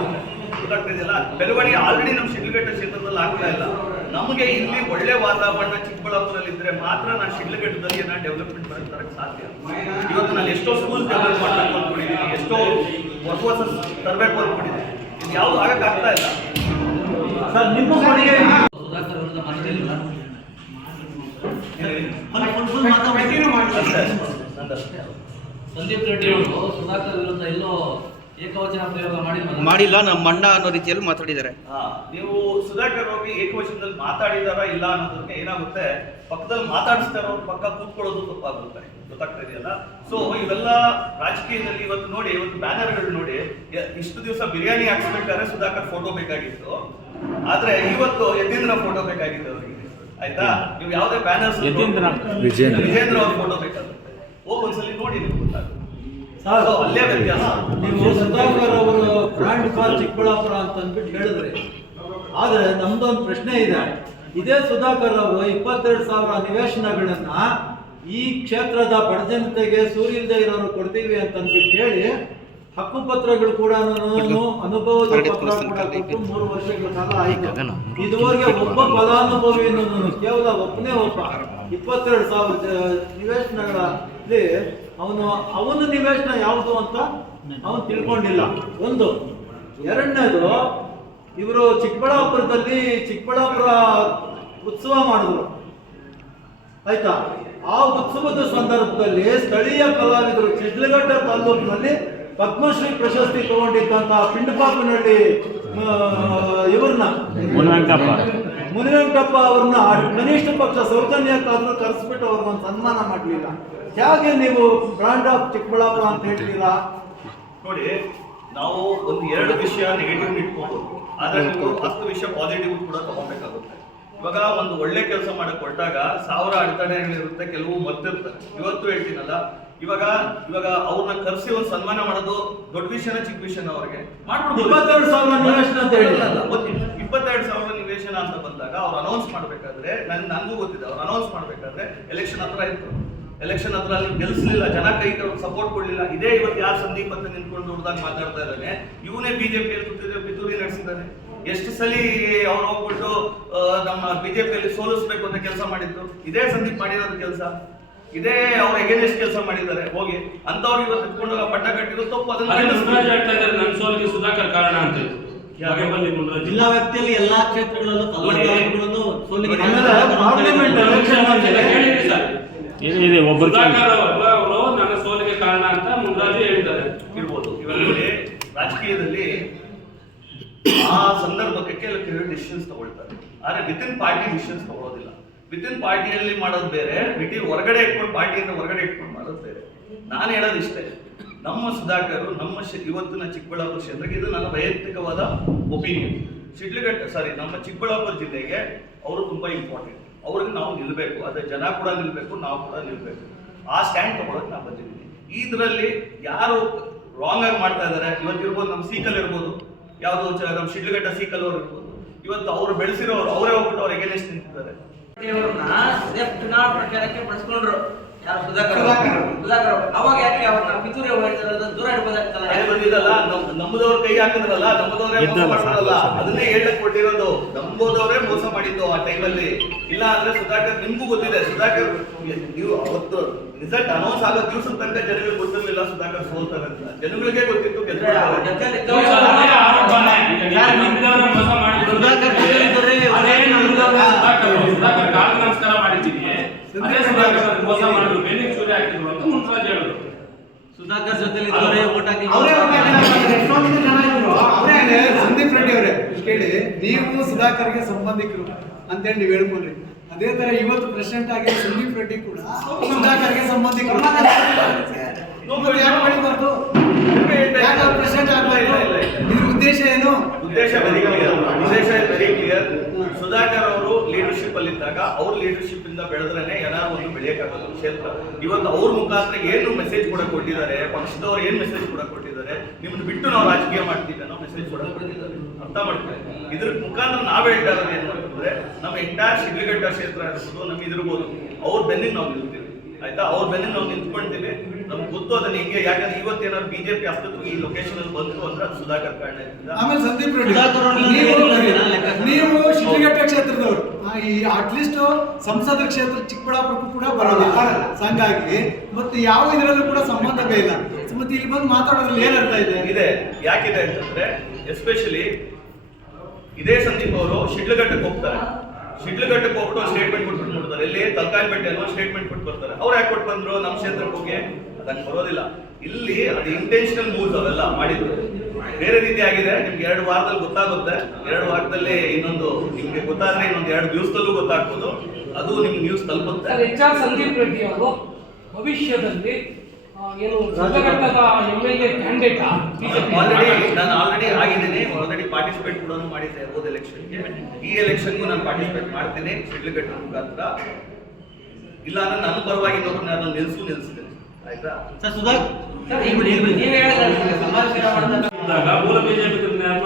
ಗೊತ್ತಾಗ್ತಾ ಇದೆಯಲ್ಲ? ಬೆಳವಣಿಗೆ ಆಲ್ರೆಡಿ ನಮ್ಮ ಶಿಡ್ಲಘಟ್ಟ ಕ್ಷೇತ್ರದಲ್ಲಿ ಆಗ್ತಾ ಇಲ್ಲ. ನಮಗೆ ಇಲ್ಲಿ ಒಳ್ಳೆ ವಾತಾವರಣ ಚಿಕ್ಕಬಳ್ಳಾಪುರಲ್ಲಿ ಇದ್ರೆ ಮಾತ್ರ ನಾನು ಶಿಡ್ಲಘಟ್ಟದಲ್ಲಿ ನಾನು ಡೆವಲಪ್ಮೆಂಟ್ ಮಾಡೋದಕ್ಕೆ ಸಾಧ್ಯ. ಇವತ್ತು ನಾನು ಎಷ್ಟೋ ಸ್ಕೂಲ್ ಡೆವಲಪ್ ಮಾಡಬೇಕು ಅಂದ್ಕೊಂಡಿದ್ದೀನಿ ಎಷ್ಟೋ ಹೊಸ ಹೊಸ ತರಬೇಕು ಅಂದ್ಕೊಂಡಿದ್ದೀನಿ ಇದು ಯಾವ್ದು ಆಗಕ್ಕೆ ಆಗ್ತಾ ಇಲ್ಲ. ಸರ್ ನಿಮ್ಮ ಕೊಡುಗೆ ಸಂದೀಪ್ ರೆಡ್ಡಿ ಅವರು ಸುಧಾಕರ್ ವಿರುದ್ಧ ಎಲ್ಲೋ ಏಕವಚನ ಪ್ರಯೋಗ ಮಾಡಿಲ್ಲ ಮಾಡಿಲ್ಲ ನಮ್ಮ ಅಣ್ಣ ಅನ್ನೋ ರೀತಿಯಲ್ಲಿ ಮಾತಾಡಿದ್ದಾರೆ. ನೀವು ಸುಧಾಕರ್ ಹೋಗಿ ಏಕವಚನದಲ್ಲಿ ಮಾತಾಡಿದಾರ ಇಲ್ಲ ಅನ್ನೋದಕ್ಕೆ ಏನಾಗುತ್ತೆ? ಪಕ್ಕದಲ್ಲಿ ಮಾತಾಡಿಸ್ತಾರ ಪಕ್ಕ ಕೂತ್ಕೊಳ್ಳೋದು ತಪ್ಪಾಗುತ್ತೆ ಗೊತ್ತಾಗ್ತಾ ಇದೆಯಲ್ಲ? ಸೊ ಇವೆಲ್ಲ ರಾಜಕೀಯದಲ್ಲಿ ಇವತ್ತು ನೋಡಿ ಇವತ್ತು ಬ್ಯಾನರ್ಗಳು ನೋಡಿ ಇಷ್ಟು ದಿವಸ ಬಿರಿಯಾನಿ ಹಾಕ್ಸ್ಬೇಕಾದ್ರೆ ಸುಧಾಕರ್ ಫೋಟೋ ಬೇಕಾಗಿತ್ತು. ಆದ್ರೆ ಇವತ್ತು ಯತೀಂದ್ರ ಫೋಟೋ ಬೇಕಾಗಿತ್ತು ಅವರಿಗೆ. ಆಯ್ತಾ? ನೀವು ಯಾವುದೇ ಬ್ಯಾನರ್ಸ್ ಯತೀಂದ್ರ. ವಿಜೇಂದ್ರ ಅವ್ರ ಫೋಟೋ ಬೇಕಾಗುತ್ತೆ. ಹೋಗಿ ಒಂದ್ಸಲಿ ನೋಡಿ ನಿಮ್ಗೆ ಗೊತ್ತಾಗುತ್ತೆ. ಅಲ್ಲೇ ವ್ಯತ್ಯಾಸ. ನೀವು ಸುಧಾಕರ್ ಅವರು ಬ್ರ್ಯಾಂಡ್ ಚಿಕ್ಕಬಳ್ಳಾಪುರ ಅಂತ ಅಂದ್ಬಿಟ್ಟು ಹೇಳಿದ್ರಿ. ಆದ್ರೆ ನಮ್ದೊಂದು ಪ್ರಶ್ನೆ ಇದೆ. ಇದೇ ಸುಧಾಕರ್ ಅವರು ಇಪ್ಪತ್ತೆರಡು ಸಾವಿರ ನಿವೇಶನಗಳನ್ನ ಈ ಕ್ಷೇತ್ರದ ಬಡ ಜನತೆಗೆ ಸೂರಿಲ್ದೆ ಇರೋರು ಕೊಡ್ತೀವಿ ಅಂತ ಅಂದ್ಬಿಟ್ಟು ಹೇಳಿ ಹಕ್ಕುಪತ್ರಗಳು ಕೂಡ ಅನುಭವದ ಪತ್ರ ಕೂಡ ಕೊಟ್ಟು ಮೂರು ವರ್ಷಗಳ ಕಾಲ ಆಯ್ತು. ಇದುವರೆಗೆ ಒಬ್ಬ ಫಲಾನುಭವಿಯನ್ನು ಕೇವಲ ಒಬ್ಬನೇ ಒಬ್ಬ ಇಪ್ಪತ್ತೆರಡು ಸಾವಿರ ನಿವೇಶನಗಳ ನಿವೇಶನಗಳಲ್ಲಿ ಅವನು ಅವನ ನಿವೇಶನ ಯಾವುದು ಅಂತ ಅವನು ತಿಳ್ಕೊಂಡಿಲ್ಲ. ಒಂದು. ಎರಡನೇದು ಇವರು ಚಿಕ್ಕಬಳ್ಳಾಪುರದಲ್ಲಿ ಚಿಕ್ಕಬಳ್ಳಾಪುರ ಉತ್ಸವ ಮಾಡಿದ್ರು. ಆಯ್ತಾ? ಆ ಉತ್ಸವದ ಸಂದರ್ಭದಲ್ಲಿ ಸ್ಥಳೀಯ ಕಲಾವಿದರು ಚಿಡ್ಲಘಟ್ಟ ತಾಲೂಕಿನಲ್ಲಿ ಪದ್ಮಶ್ರೀ ಪ್ರಶಸ್ತಿ ತಗೊಂಡಿದ್ದಂತಹ ಪಿಂಡಪಾಪನಹಳ್ಳಿ ಇವ್ರನ್ನ. ಮುನಿವೆಂಕಪ್ಪ. ಅವ್ರನ್ನ ಪಕ್ಷ ಸೌಜನ್ಯಕ್ಕಾದ್ರೂ ಕರೆಸ್ಬಿಟ್ಟು ಅವ್ರನ್ನ ಸನ್ಮಾನ ಮಾಡಲಿಲ್ಲ. ಹೇಗೆ ನೀವು ಬ್ರಾಂಡ್ ಆಫ್ ಚಿಕ್ಕಬಳ್ಳಾಪುರ ಅಂತ ಹೇಳ್ತೀರಾ? ನೋಡಿ ನಾವು ಒಂದು ಎರಡು ವಿಷಯ ನೆಗೆಟಿವ್ ಇಟ್ಕೊಂಡು ಆದರೆ ನೀವು ಹತ್ತು ವಿಷಯ ಪಾಸಿಟಿವ್ ಕೂಡ ತಗೋಬೇಕಾಗುತ್ತೆ. ಇವಾಗ ಒಂದು ಒಳ್ಳೆ ಕೆಲಸ ಮಾಡಕ್ ಹೊರಟಾಗ ಸಾವಿರ ಅಡೆತಡೆಗಳಿರುತ್ತೆ ಕೆಲವು ಮತ್ತಿರ್ತಾರೆ ಇವತ್ತು ಹೇಳ್ತೀನಲ್ಲ ಇವಾಗ ಇವಾಗ ಅವ್ರನ್ನ ಕರೆಸಿ ಒಂದು ಸನ್ಮಾನ ಮಾಡೋದು ದೊಡ್ಡ ವಿಷಯನ ಚಿಕ್ಕ ವಿಷಯನ ಅವ್ರಿಗೆ. ಮಾಡ್ಬಿಡ್ಬೋದು. ಇಪ್ಪತ್ತೆರಡು ಸಾವಿರ ನಿವೇಶನ ಅಂತ ಹೇಳಿಲ್ಲ. ಇಪ್ಪತ್ತೆರಡು ಸಾವಿರ ನಿವೇಶನ ಅಂತ ಬಂದಾಗ ಅವ್ರು ಅನೌನ್ಸ್ ಮಾಡ್ಬೇಕಾದ್ರೆ ನನ್ ನನಗೂ ಗೊತ್ತಿದೆ ಅವ್ರು ಅನೌನ್ಸ್ ಮಾಡ್ಬೇಕಾದ್ರೆ ಎಲೆಕ್ಷನ್ ಹತ್ರ ಇತ್ತು. ಎಲೆಕ್ಷನ್ ಹತ್ರ ಅಲ್ಲಿ ಗೆಲ್ಸಲಿಲ್ಲ ಜನ ಕೈ ಸಪೋರ್ಟ್ ಕೊಡ್ಲಿಲ್ಲ. ಇದೇ ಇವತ್ತು ಯಾರು ಸಂದೀಪ್ ಅಂತ ನಿಂತ್ಕೊಂಡು ನೋಡಿದಾಗ ಮಾತಾಡ್ತಾ ಇದ್ದಾನೆ ಇವನೇ ಬಿಜೆಪಿ ಪಿತೂರಿ ನಡೆಸಿದ್ದಾನೆ. ಎಷ್ಟು ಸಲಿ ಅವ್ರು ಹೋಗ್ಬಿಟ್ಟು ನಮ್ಮ ಬಿಜೆಪಿಯಲ್ಲಿ ಸೋಲಿಸ್ಬೇಕು ಅಂತ ಕೆಲಸ ಮಾಡಿದ್ರು ಇದೇ ಸಂದೀಪ್ ಮಾಡಿರೋದು ಕೆಲಸ. ಇದೇ ಅವ್ರ ಎಗೇನೆಸ್ಟ್ ಕೆಲಸ ಮಾಡಿದ್ದಾರೆ. ಹೋಗಿ ಅಂತವ್ರು ಇವತ್ತು ಎತ್ಕೊಂಡು ಪಟ್ಟ ಕಟ್ಟಿರೋ ತಪ್ಪು ಅದನ್ನ ಸುಧಾಕರ್ ಕಾರಣ ಅಂತ ಜಿಲ್ಲಾ ವ್ಯಾಪ್ತಿಯಲ್ಲಿ ಎಲ್ಲಾ ಕ್ಷೇತ್ರಗಳಲ್ಲೂ ನೋಡಿ. ತಾಲೂಕುಗಳಲ್ಲೂ ಸೋಲಿಗೆ ಒಬ್ಬರು ನನ್ನ ಸೋಲಿಗೆ ಕಾರಣ ಅಂತ ಮುನ್ರಾಜು ಹೇಳ್ತಾರೆ ಇರ್ಬೋದು. ರಾಜಕೀಯದಲ್ಲಿ ಆ ಸಂದರ್ಭಕ್ಕೆ ಕೆಲವು ಕೆಲವು ಡಿಸಿಷನ್ಸ್ ತಗೊಳ್ತಾರೆ. ಆದ್ರೆ ವಿತಿನ್ ಪಾರ್ಟಿ ಡಿಸಿಷನ್ಸ್ ತಗೊಳ್ಳೋದಿಲ್ಲ ವಿತಿನ್ ಪಾರ್ಟಿಯಲ್ಲಿ ಮಾಡೋದು ಬೇರೆ ಬಿಟಿ ಹೊರಗಡೆ ಇಟ್ಕೊಂಡು ಪಾರ್ಟಿಯಿಂದ ಹೊರಗಡೆ ಇಟ್ಕೊಂಡು ಮಾಡೋದು ಬೇರೆ. ನಾನು ಹೇಳೋದು ಇಷ್ಟೇ. ನಮ್ಮ ಸುಧಾಕರ್, ನಮ್ಮ ಇವತ್ತಿನ ಚಿಕ್ಕಬಳ್ಳಾಪುರ ಕ್ಷೇತ್ರಕ್ಕೆ ಇದು ನನ್ನ ವೈಯಕ್ತಿಕವಾದ ಒಪಿನಿಯನ್ ಶಿಡ್ಲಘಟ್ಟ ಸಾರಿ ನಮ್ಮ ಚಿಕ್ಕಬಳ್ಳಾಪುರ ಜಿಲ್ಲೆಗೆ ಅವರು ತುಂಬಾ ಇಂಪಾರ್ಟೆಂಟ್ ಅವ್ರಿಗೆ ನಾವು ನಿಲ್ಲಬೇಕು ಅದೇ ಜನ ಕೂಡ ನಿಲ್ಲಬೇಕು ನಾವು ಕೂಡ ನಿಲ್ಲಬೇಕು ಆ ಸ್ಟ್ಯಾಂಡ್ ತಗೊಳಕ್ ನಾನು ಬಂದಿದ್ದೀನಿ. ಇದರಲ್ಲಿ ಯಾರು ರಾಂಗ್ ಆಗಿ ಮಾಡ್ತಾ ಇದ್ದಾರೆ ಇವತ್ತು ಇರ್ಬೋದು ನಮ್ಮ ಸೀಕಲ್ ಇರ್ಬೋದು. ಯಾವುದು ನಮ್ಮ ಶಿಡ್ಲಘಟ್ಟ ಸೀಕಲ್ ಅವ್ರು ಇರ್ಬೋದು. ಇವತ್ತು ಅವರು ಬೆಳೆಸಿರೋರು, ಅವರೇ ಹೋಗ್ಬಿಟ್ಟು ಅವ್ರು ಎಗೇನೆಸ್ಟ್ ನಿಂತಿದ್ದಾರೆ. ಪ್ರಚಾರಕ್ಕೆ ಬಳಸ್ಕೊಂಡ್ರು. ಯಾರು ಸುಧಾಕರ್ ಸುಧಾಕರ್. ಅವಾಗ ಯಾಕೆ ಅವ್ರನ್ನ ಪಿತೂರಿ ದೂರ ಇಡ್ಬೋದಾಗ್ತಲ್ಲ ಬಂದಿದ್ದಲ್ಲ ನಮ್ಮದವ್ರ ಕೈ ಹಾಕಿದ್ರಲ್ಲ ನಮ್ಮದವರೇ ಮೋಸ ಮಾಡಿದ್ರಲ್ಲ ಅದನ್ನೇ ಹೇಳಕ್ ಕೊಟ್ಟಿರೋದು. ನಮ್ಮದವರೇ ಮೋಸ ಮಾಡಿದ್ದು ಆ ಟೈಮಲ್ಲಿ ಇಲ್ಲ ಅಂದ್ರೆ ಸುಧಾಕರ್ ನಿಮ್ಗೂ ಗೊತ್ತಿದೆ. ಸುಧಾಕರ್ ನೀವು ಅವತ್ತು ರಿಸಲ್ಟ್ ಅನೌನ್ಸ್ ಆಗೋ ದಿವಸದ ತನಕ ಜನಗಳಿಗೆ ಗೊತ್ತಿರಲಿಲ್ಲ ಸುಧಾಕರ್ ಸೋಲ್ತಾರೆ ಅಂತ. ಜನಗಳಿಗೆ ಗೊತ್ತಿತ್ತು. ಸುಧಾಕರ್. ಸುಧಾಕರ್ ಕಾಲ್ ನಮಸ್ಕಾರ ಮಾಡಿದ್ದೀನಿ ಅದೇ ಸುಧಾಕರ್ ಅವ್ರಿಗೆ ಮೋಸ ಮಾಡಿದ್ರು. ಬೆನ್ನಿಗೆ ಚೂರಿ ಹಾಕಿದ್ರು ಅಂತ ಹೇಳಿದ್ರು. ಸುಧಾಕರ್ ಜೊತೆಲಿ ಅವರೇ ಓಟ್ ಹಾಕಿ ಅವರೇ ಎಷ್ಟೊಂದು ಜನ ಇದ್ರು ಅವರೇ ಸಂದೀಪ್ ರೆಡ್ಡಿ ಅವರೇ. ಕೇಳಿ ನೀವು ಸುಧಾಕರ್ಗೆ ಸಂಬಂಧಿಕರು ಅಂತೇಳಿ ನೀವು ಹೇಳ್ಕೊಂಡ್ರಿ. ಅದೇ ತರ ಇವತ್ತು ಪ್ರೆಸಿಡೆಂಟ್ ಆಗಿ ಸಂದೀಪ್ ರೆಡ್ಡಿ ಕೂಡ ಸುಧಾಕರ್ಗೆ ಸಂಬಂಧಿಕರು. ಯಾಕೆ ಅವ್ರು ಪ್ರೆಸಿಡೆಂಟ್ ಆಗ್ಬಾರ್ದು ಇದ್ರ ಉದ್ದೇಶ ಏನು? ಉದ್ದೇಶ ವೆರಿ ಕ್ಲಿಯರ್ ಉದ್ದೇಶ ವೆರಿ ಕ್ಲಿಯರ್ ಸುಧಾಕರ್ ಅವರು ಲೀಡರ್ಶಿಪ್ ಅಲ್ಲಿ ಇದ್ದಾಗ ಅವ್ರ ಲೀಡರ್ಶಿಪ್ ಇಂದ ಬೆಳೆದ್ರೇನೆ ಏನಾದ್ರು ಒಂದು ಬೆಳೆಯಕ್ಕಾಗೋದು ಕ್ಷೇತ್ರ. ಇವತ್ತು ಅವ್ರ ಮುಖಾಂತರ ಏನು ಮೆಸೇಜ್ ಕೂಡ ಕೊಟ್ಟಿದ್ದಾರೆ ಪಕ್ಷದವ್ರು ಏನು ಮೆಸೇಜ್ ಕೂಡ ಕೊಟ್ಟಿದ್ದಾರೆ ನಿಮ್ಮನ್ನ ಬಿಟ್ಟು ನಾವು ರಾಜಕೀಯ ಮಾಡ್ತೀವಿ ಅನ್ನೋ ಮೆಸೇಜ್ ಕೂಡ ಕೊಟ್ಟಿದ್ದಾರೆ. ಅರ್ಥ ಮಾಡ್ತಾರೆ ಇದ್ರ ಮುಖಾಂತರ ನಾವ್ ಹೇಳ್ತಾ ಇರೋದು ಏನು ಅಂತಂದ್ರೆ ನಮ್ಮ ಎಂಟೈರ್ ಶಿಡ್ಲಘಟ್ಟ ಕ್ಷೇತ್ರ ಇರ್ಬೋದು ನಮ್ಗೆ ಇದಿರ್ಬೋದು ಅವ್ರ ಬೆನ್ನಿಗೆ ನಾವು ನಿಲ್ತೀವಿ. ಆಯ್ತಾ? ಅವ್ರ ಮೇಲೆ ನಾವು ನಿಂತ್ಕೊಳ್ತೀವಿ ನಮ್ಗೆ ಗೊತ್ತು ಅದನ್ನ ಹಿಂಗೆ ಯಾಕಂದ್ರೆ ಇವತ್ತೇನಾದ್ರು ಬಿಜೆಪಿ ಅಸ್ತಿತ್ವ ಈ ಲೊಕೇಶನ್ ಅಲ್ಲಿ ಬಂತು ಅಂದ್ರೆ ಅದು ಸುಧಾಕರ್ ಕಾರಣ ಆಮೇಲೆ ಸಂದೀಪ್ ರೆಡ್ಡಿ ನೀವು ಕ್ಷೇತ್ರದವರು. ಆ, ಈ ಅಟ್ಲೀಸ್ಟ್ ಸಂಸದ ಕ್ಷೇತ್ರ ಚಿಕ್ಕಬಳ್ಳಾಪುರಕ್ಕೂ ಕೂಡ ಬರೋದಿಲ್ಲ ಹಂಗಾಗಿ ಮತ್ತೆ ಯಾವ ಇದರಲ್ಲೂ ಕೂಡ ಸಂಬಂಧವೇ ಇಲ್ಲ. ಮತ್ತೆ ಇಲ್ಲಿ ಬಂದು ಮಾತಾಡೋದ್ರಲ್ಲಿ ಏನ್ ಅರ್ಥ ಇದೆ? ಇದೆ. ಯಾಕಿದೆ ಅಂತಂದ್ರೆ ಎಸ್ಪೆಷಲಿ ಇದೇ ಸಂದೀಪ್ ಅವರು ಶಿಡ್ಲಘಟ್ಟಕ್ಕೆ ಹೋಗ್ತಾರೆ. ಶಿಡ್ಲಘಟ್ಟಕ್ಕೆ ಹೋಗ್ಬಿಟ್ಟು ಸ್ಟೇಟ್ಮೆಂಟ್ ಕೊಟ್ಬಿಟ್ಟು ಬಿಡ್ತಾರೆ ಇಲ್ಲಿ ಬೆಟ್ಟ ಅನ್ನೋ ಸ್ಟೇಟ್ಮೆಂಟ್ ಕೊಟ್ಟು ಬರ್ತಾರೆ ಅವ್ರು ಯಾಕೆ ಕೊಟ್ಟು ಬಂದ್ರು? ನಮ್ಮ ಕ್ಷೇತ್ರಕ್ಕೆ ಹೋಗಿ. ಅದಕ್ಕೆ ಬರೋದಿಲ್ಲ. ಇಲ್ಲಿ ಅದು ಇಂಟೆನ್ಷನಲ್ ಮೂವ್ಸ್ ಅವೆಲ್ಲ ಮಾಡಿದ್ರು. ಬೇರೆ ರೀತಿ ಆಗಿದೆ. ನಿಮ್ಗೆ ಎರಡು ವಾರದಲ್ಲಿ ಗೊತ್ತಾಗುತ್ತೆ. ಎರಡು ವಾರದಲ್ಲಿ ಇನ್ನೊಂದು ನಿಮ್ಗೆ ಗೊತ್ತಾದ್ರೆ ಇನ್ನೊಂದು ಎರಡು ದಿವಸದಲ್ಲೂ ಗೊತ್ತಾಗ್ಬೋದು. ಅದು ನಿಮ್ಗೆ ನ್ಯೂಸ್ ತಲುಪುತ್ತೆ. ಸಂದೀಪ್ ರೆಡ್ಡಿ ಅವರು ಭವಿಷ್ಯದಲ್ಲಿ ಏನು ಸುಧಾಕಟ್ಟದ M L A candidate BJP. Already ನಾನು ಆಲ್ರೆಡಿ ಆಗಿದ್ದೀನಿ. ಆಲ್ರೆಡಿ ಪಾರ್ಟಿಸಿಪೇಟ್ ಕೂಡ ಮಾಡಿದ್ದೆ ಹೋದ ಎಲೆಕ್ಷನ್ಗೆ ಈ ಎಲೆಕ್ಷನ್ಗೂ ನಾನು ಪಾರ್ಟಿಸಿಪೇಟ್ ಮಾಡ್ತೀನಿ. ಶಿಡ್ಲಘಟ್ಟ ಮುಖಾಂತರ. ಇಲ್ಲ ಅಂದ್ರೆ ನನ್ನ ಪರವಾಗಿ ಇನ್ನೊಬ್ಬರು ನಾನು ನಿಲ್ಸು ನಿಲ್ಸಿದೆ ಆಯ್ತಾ? ಸರ್ ಸಮಾಜ ಮೂಲ ಬಿಜೆಪಿ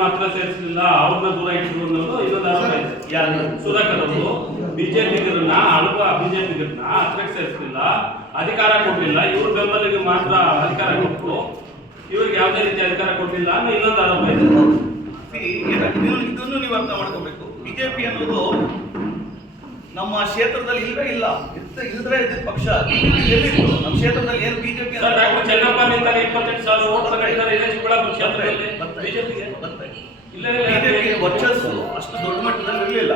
ಹತ್ರ ಸೇರಿಸಲಿಲ್ಲ ಅವ್ರನ್ನ ದೂರ ಇಟ್ಟಿದ್ರು ಅನ್ನೋದು ಇನ್ನೊಂದು ಆರೋಪ ಇದೆ. ಯಾರು? ಸುಧಾಕರ್ ಅವರು ಬಿಜೆಪಿಗರನ್ನ ಅಳುವ ಬಿಜೆಪಿಗರನ್ನ ಹತ್ರಕ್ಕೆ ಸೇರಿಸಲಿಲ್ಲ ಅಧಿಕಾರ ಕೊಟ್ಟಿಲ್ಲ ಇವ್ರ ಬೆಂಬಲಿಗೆ ಮಾತ್ರ ಅಧಿಕಾರ ಕೊಟ್ಟು ಇವ್ರಿಗೆ ಯಾವುದೇ ರೀತಿ ಅಧಿಕಾರ ಕೊಟ್ಟಿಲ್ಲ ಅನ್ನೋ ಇನ್ನೊಂದು ಆರೋಪ ಇದೆ. ಇದನ್ನು ನೀವು ಅರ್ಥ ಮಾಡ್ಕೋಬೇಕು. ಬಿಜೆಪಿ ಅನ್ನೋದು ನಮ್ಮ ಕ್ಷೇತ್ರದಲ್ಲಿ ಇಲ್ಲವೇ ಇಲ್ಲ. ಇಲ್ದ್ರೆ ಇದ್ದ ಪಕ್ಷ. ಎಲ್ಲಿತ್ತು? ನಮ್ಮ ಕ್ಷೇತ್ರದಲ್ಲಿ ಏನು ಬಿಜೆಪಿ ಚೆನ್ನಪ್ಪ ನಿಂತಾರೆ ಇಪ್ಪತ್ತೆಂಟು ಸಾವಿರ ಓಟ್ ತಗೊಂಡಿದ್ದಾರೆ ಕ್ಷೇತ್ರದಲ್ಲಿ. ಬಿಜೆಪಿಗೆ? ಬಿಜೆಪಿ ವರ್ಚಸ್ಸು ಅಷ್ಟು ದೊಡ್ಡ ಮಟ್ಟದಲ್ಲಿ ಇರಲಿಲ್ಲ.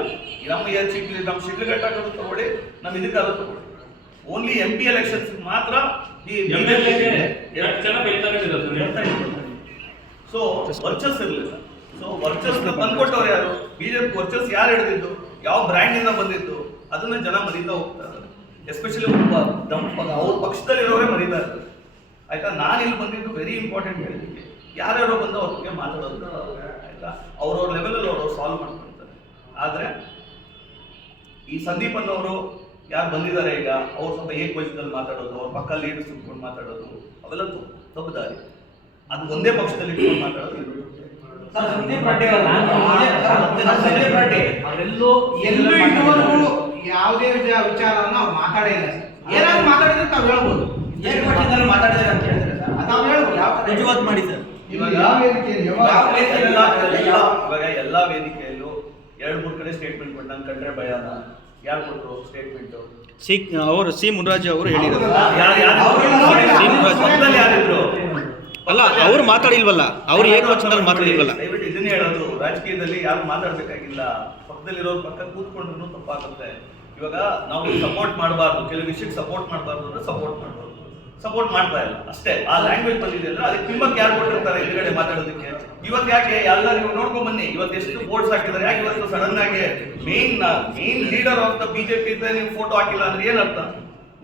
ನಮ್ಮ ಏನ್ ಸಿಗ್ಲಿ ನಮ್ಮ ಶಿಡ್ಲಘಟ್ಟ ತಗೊಳ್ಳಿ ನಮ್ಮ ಇದಕ್ಕಾದ್ರೂ ತಗೊಳ್ಳಿ. ಓನ್ಲಿ ಎಂ ಪಿ ಎಲೆಕ್ಷನ್ಸ್ ಮಾತ್ರ ಈ ಸೊ ವರ್ಚಸ್ ಇರಲಿಲ್ಲ. ಸೊ ವರ್ಚಸ್ ತಂದ್ಕೊಟ್ಟವ್ರು ಯಾರು? ಬಿಜೆಪಿ ವರ್ಚಸ್ ಯಾರು ಹಿಡಿದಿದ್ದು? ಯಾವ ಬ್ರ್ಯಾಂಡ್ ಇಂದ ಬಂದಿದ್ದು? ಅದನ್ನ ಜನ ಮರೀತಾ ಹೋಗ್ತಾ ಇದ್ದಾರೆ. ಎಸ್ಪೆಷಲಿ ಅವ್ರ ಪಕ್ಷದಲ್ಲಿರೋರೇ ಮರೀತಾ ಇದ್ದಾರೆ. ಆಯ್ತಾ? ನಾನು ಇಲ್ಲಿ ಬಂದಿದ್ದು ವೆರಿ ಇಂಪಾರ್ಟೆಂಟ್ ಹೇಳಿದ್ದಕ್ಕೆ. ಯಾರ್ಯಾರೋ ಬಂದು ಅವ್ರ ಬಗ್ಗೆ ಮಾತಾಡೋದು ಆಯ್ತಾ? ಅವ್ರವ್ರ ಲೆವೆಲಲ್ಲಿ ಅವರು ಸಾಲ್ವ್ ಮಾಡ್ಕೊಳ್ತಾರೆ. ಆದ್ರೆ ಈ ಸಂದೀಪನ್ ಅನ್ನೋರು ಯಾರು ಬಂದಿದ್ದಾರೆ ಈಗ? ಅವ್ರು ಸ್ವಲ್ಪ ಏಕವಚನದಲ್ಲಿ ಮಾತಾಡೋದು? ಅವ್ರ ಪಕ್ಕ ಲೀಡರ್ಸ್ ಇಟ್ಕೊಂಡು ಮಾತಾಡೋದು? ಅವೆಲ್ಲ ತಪ್ಪು- ದಾರಿ. ಅದು ಒಂದೇ ಪಕ್ಷದಲ್ಲಿ ಇಟ್ಕೊಂಡು ಮಾತಾಡೋದು ಯಾವುದೇ ವಿಚಾರ ವಿಚಾರವನ್ನ ಅವ್ರು ಮಾತಾಡೇ ಇಲ್ಲ. ಏನಾದ್ರು ಮಾತಾಡಿದ್ರೆ ತಾವ್ ಹೇಳ್ಬೋದು. ಏನ್ ಪಕ್ಷದಲ್ಲಿ ಮಾತಾಡಿದ್ರೆ ಅಂತ ಹೇಳಿದ್ರೆ ನಾವು ಹೇಳ್ಬೋದು. ಯಾವ ರುಜುವಾತ್ ಮಾಡಿ ಸರ್. ಇವಾಗ ಇವಾಗ ಎಲ್ಲಾ ವೇದಿಕೆಯಲ್ಲೂ ಎರಡ್ ಮೂರ್ ಕಡೆ ಸ್ಟೇಟ್ಮೆಂಟ್ ಕೊಟ್ಟು ನಂಗೆ ಕಂಡ್ರೆ ಭಯನ ಯಾರು ಕೊಟ್ಟರು ಸ್ಟೇಟ್ಮೆಂಟ್ ಸಿ ಅವರು ಸಿ ಮುನ್ರಾಜು ಅವರು ಹೇಳಿದರು ಪಕ್ಕದಲ್ಲಿ ಯಾರಿದ್ರು? ಅಲ್ಲ ಅವ್ರು ಮಾತಾಡಿಲ್ವಲ್ಲ. ಅವ್ರು ವಚನದಲ್ಲಿ ಮಾತಾಡಿಲ್ವಲ್ಲ. ದಯವಿಟ್ಟು ಇದನ್ನೇ ಹೇಳೋದು. ರಾಜಕೀಯದಲ್ಲಿ ಯಾರು ಮಾತಾಡ್ಬೇಕಾಗಿಲ್ಲ. ಪಕ್ಕದಲ್ಲಿರೋ ಪಕ್ಕ ಕೂತ್ಕೊಂಡ್ರು ತಪ್ಪಾಗುತ್ತೆ. ಇವಾಗ ನಾವು ಸಪೋರ್ಟ್ ಮಾಡಬಾರ್ದು. ಕೆಲವು ವಿಷಯಕ್ಕೆ ಸಪೋರ್ಟ್ ಮಾಡಬಾರ್ದು ಅಂದ್ರೆ ಸಪೋರ್ಟ್ ಮಾಡಬಾರ್ದು ಸಪೋರ್ಟ್ ಮಾಡ್ತಾ ಇಲ್ಲ. ಅಷ್ಟೇ ಆ ಲ್ಯಾಂಗ್ವೇಜ್ ಬಂದಿದೆ ಅಂದ್ರೆ ಅದಕ್ಕೆ ತುಂಬಾ ಯಾರು ಕೊಟ್ಟಿರ್ತಾರೆ ಎದುರುಗಡೆ ಮಾತಾಡೋದಕ್ಕೆ? ಇವತ್ತು ಯಾಕೆ ಎಲ್ಲ ನೀವು ನೋಡ್ಕೊಂಡ್ ಬನ್ನಿ. ಇವತ್ತು ಎಷ್ಟು ಬೋರ್ಡ್ಸ್ ಹಾಕಿದ್ದಾರೆ? ಯಾಕೆ ಇವತ್ತು ಸಡನ್ ಆಗಿ main main leader of the BJP ಇದ್ರೆ ನೀವು ಫೋಟೋ ಹಾಕಿಲ್ಲ ಅಂದ್ರೆ ಏನರ್ಥ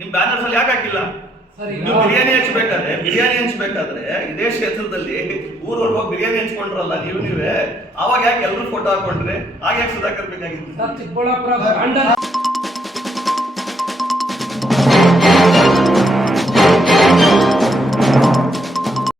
ನಿಮ್ ಬ್ಯಾನರ್ಸ್ ಅಲ್ಲಿ ಯಾಕೆ ಹಾಕಿಲ್ಲ? ನೀವು ಬಿರಿಯಾನಿ ಹಂಚ್ಬೇಕಾದ್ರೆ ಬಿರಿಯಾನಿ ಹಂಚ್ಬೇಕಾದ್ರೆ ಇದೇ ಕ್ಷೇತ್ರದಲ್ಲಿ ಊರೊಳಗೆ ಹೋಗಿ ಬಿರಿಯಾನಿ ಹಂಚ್ಕೊಂಡ್ರಲ್ಲ ನೀವು ನೀವೇ ಅವಾಗ ಯಾಕೆ ಎಲ್ಲರೂ ಫೋಟೋ ಹಾಕೊಂಡ್ರೆ? ಹಾಗೆ ಯಾಕೆ ಸುಧಾಕರ್ ಬೇಕಾಗಿತ್ತು?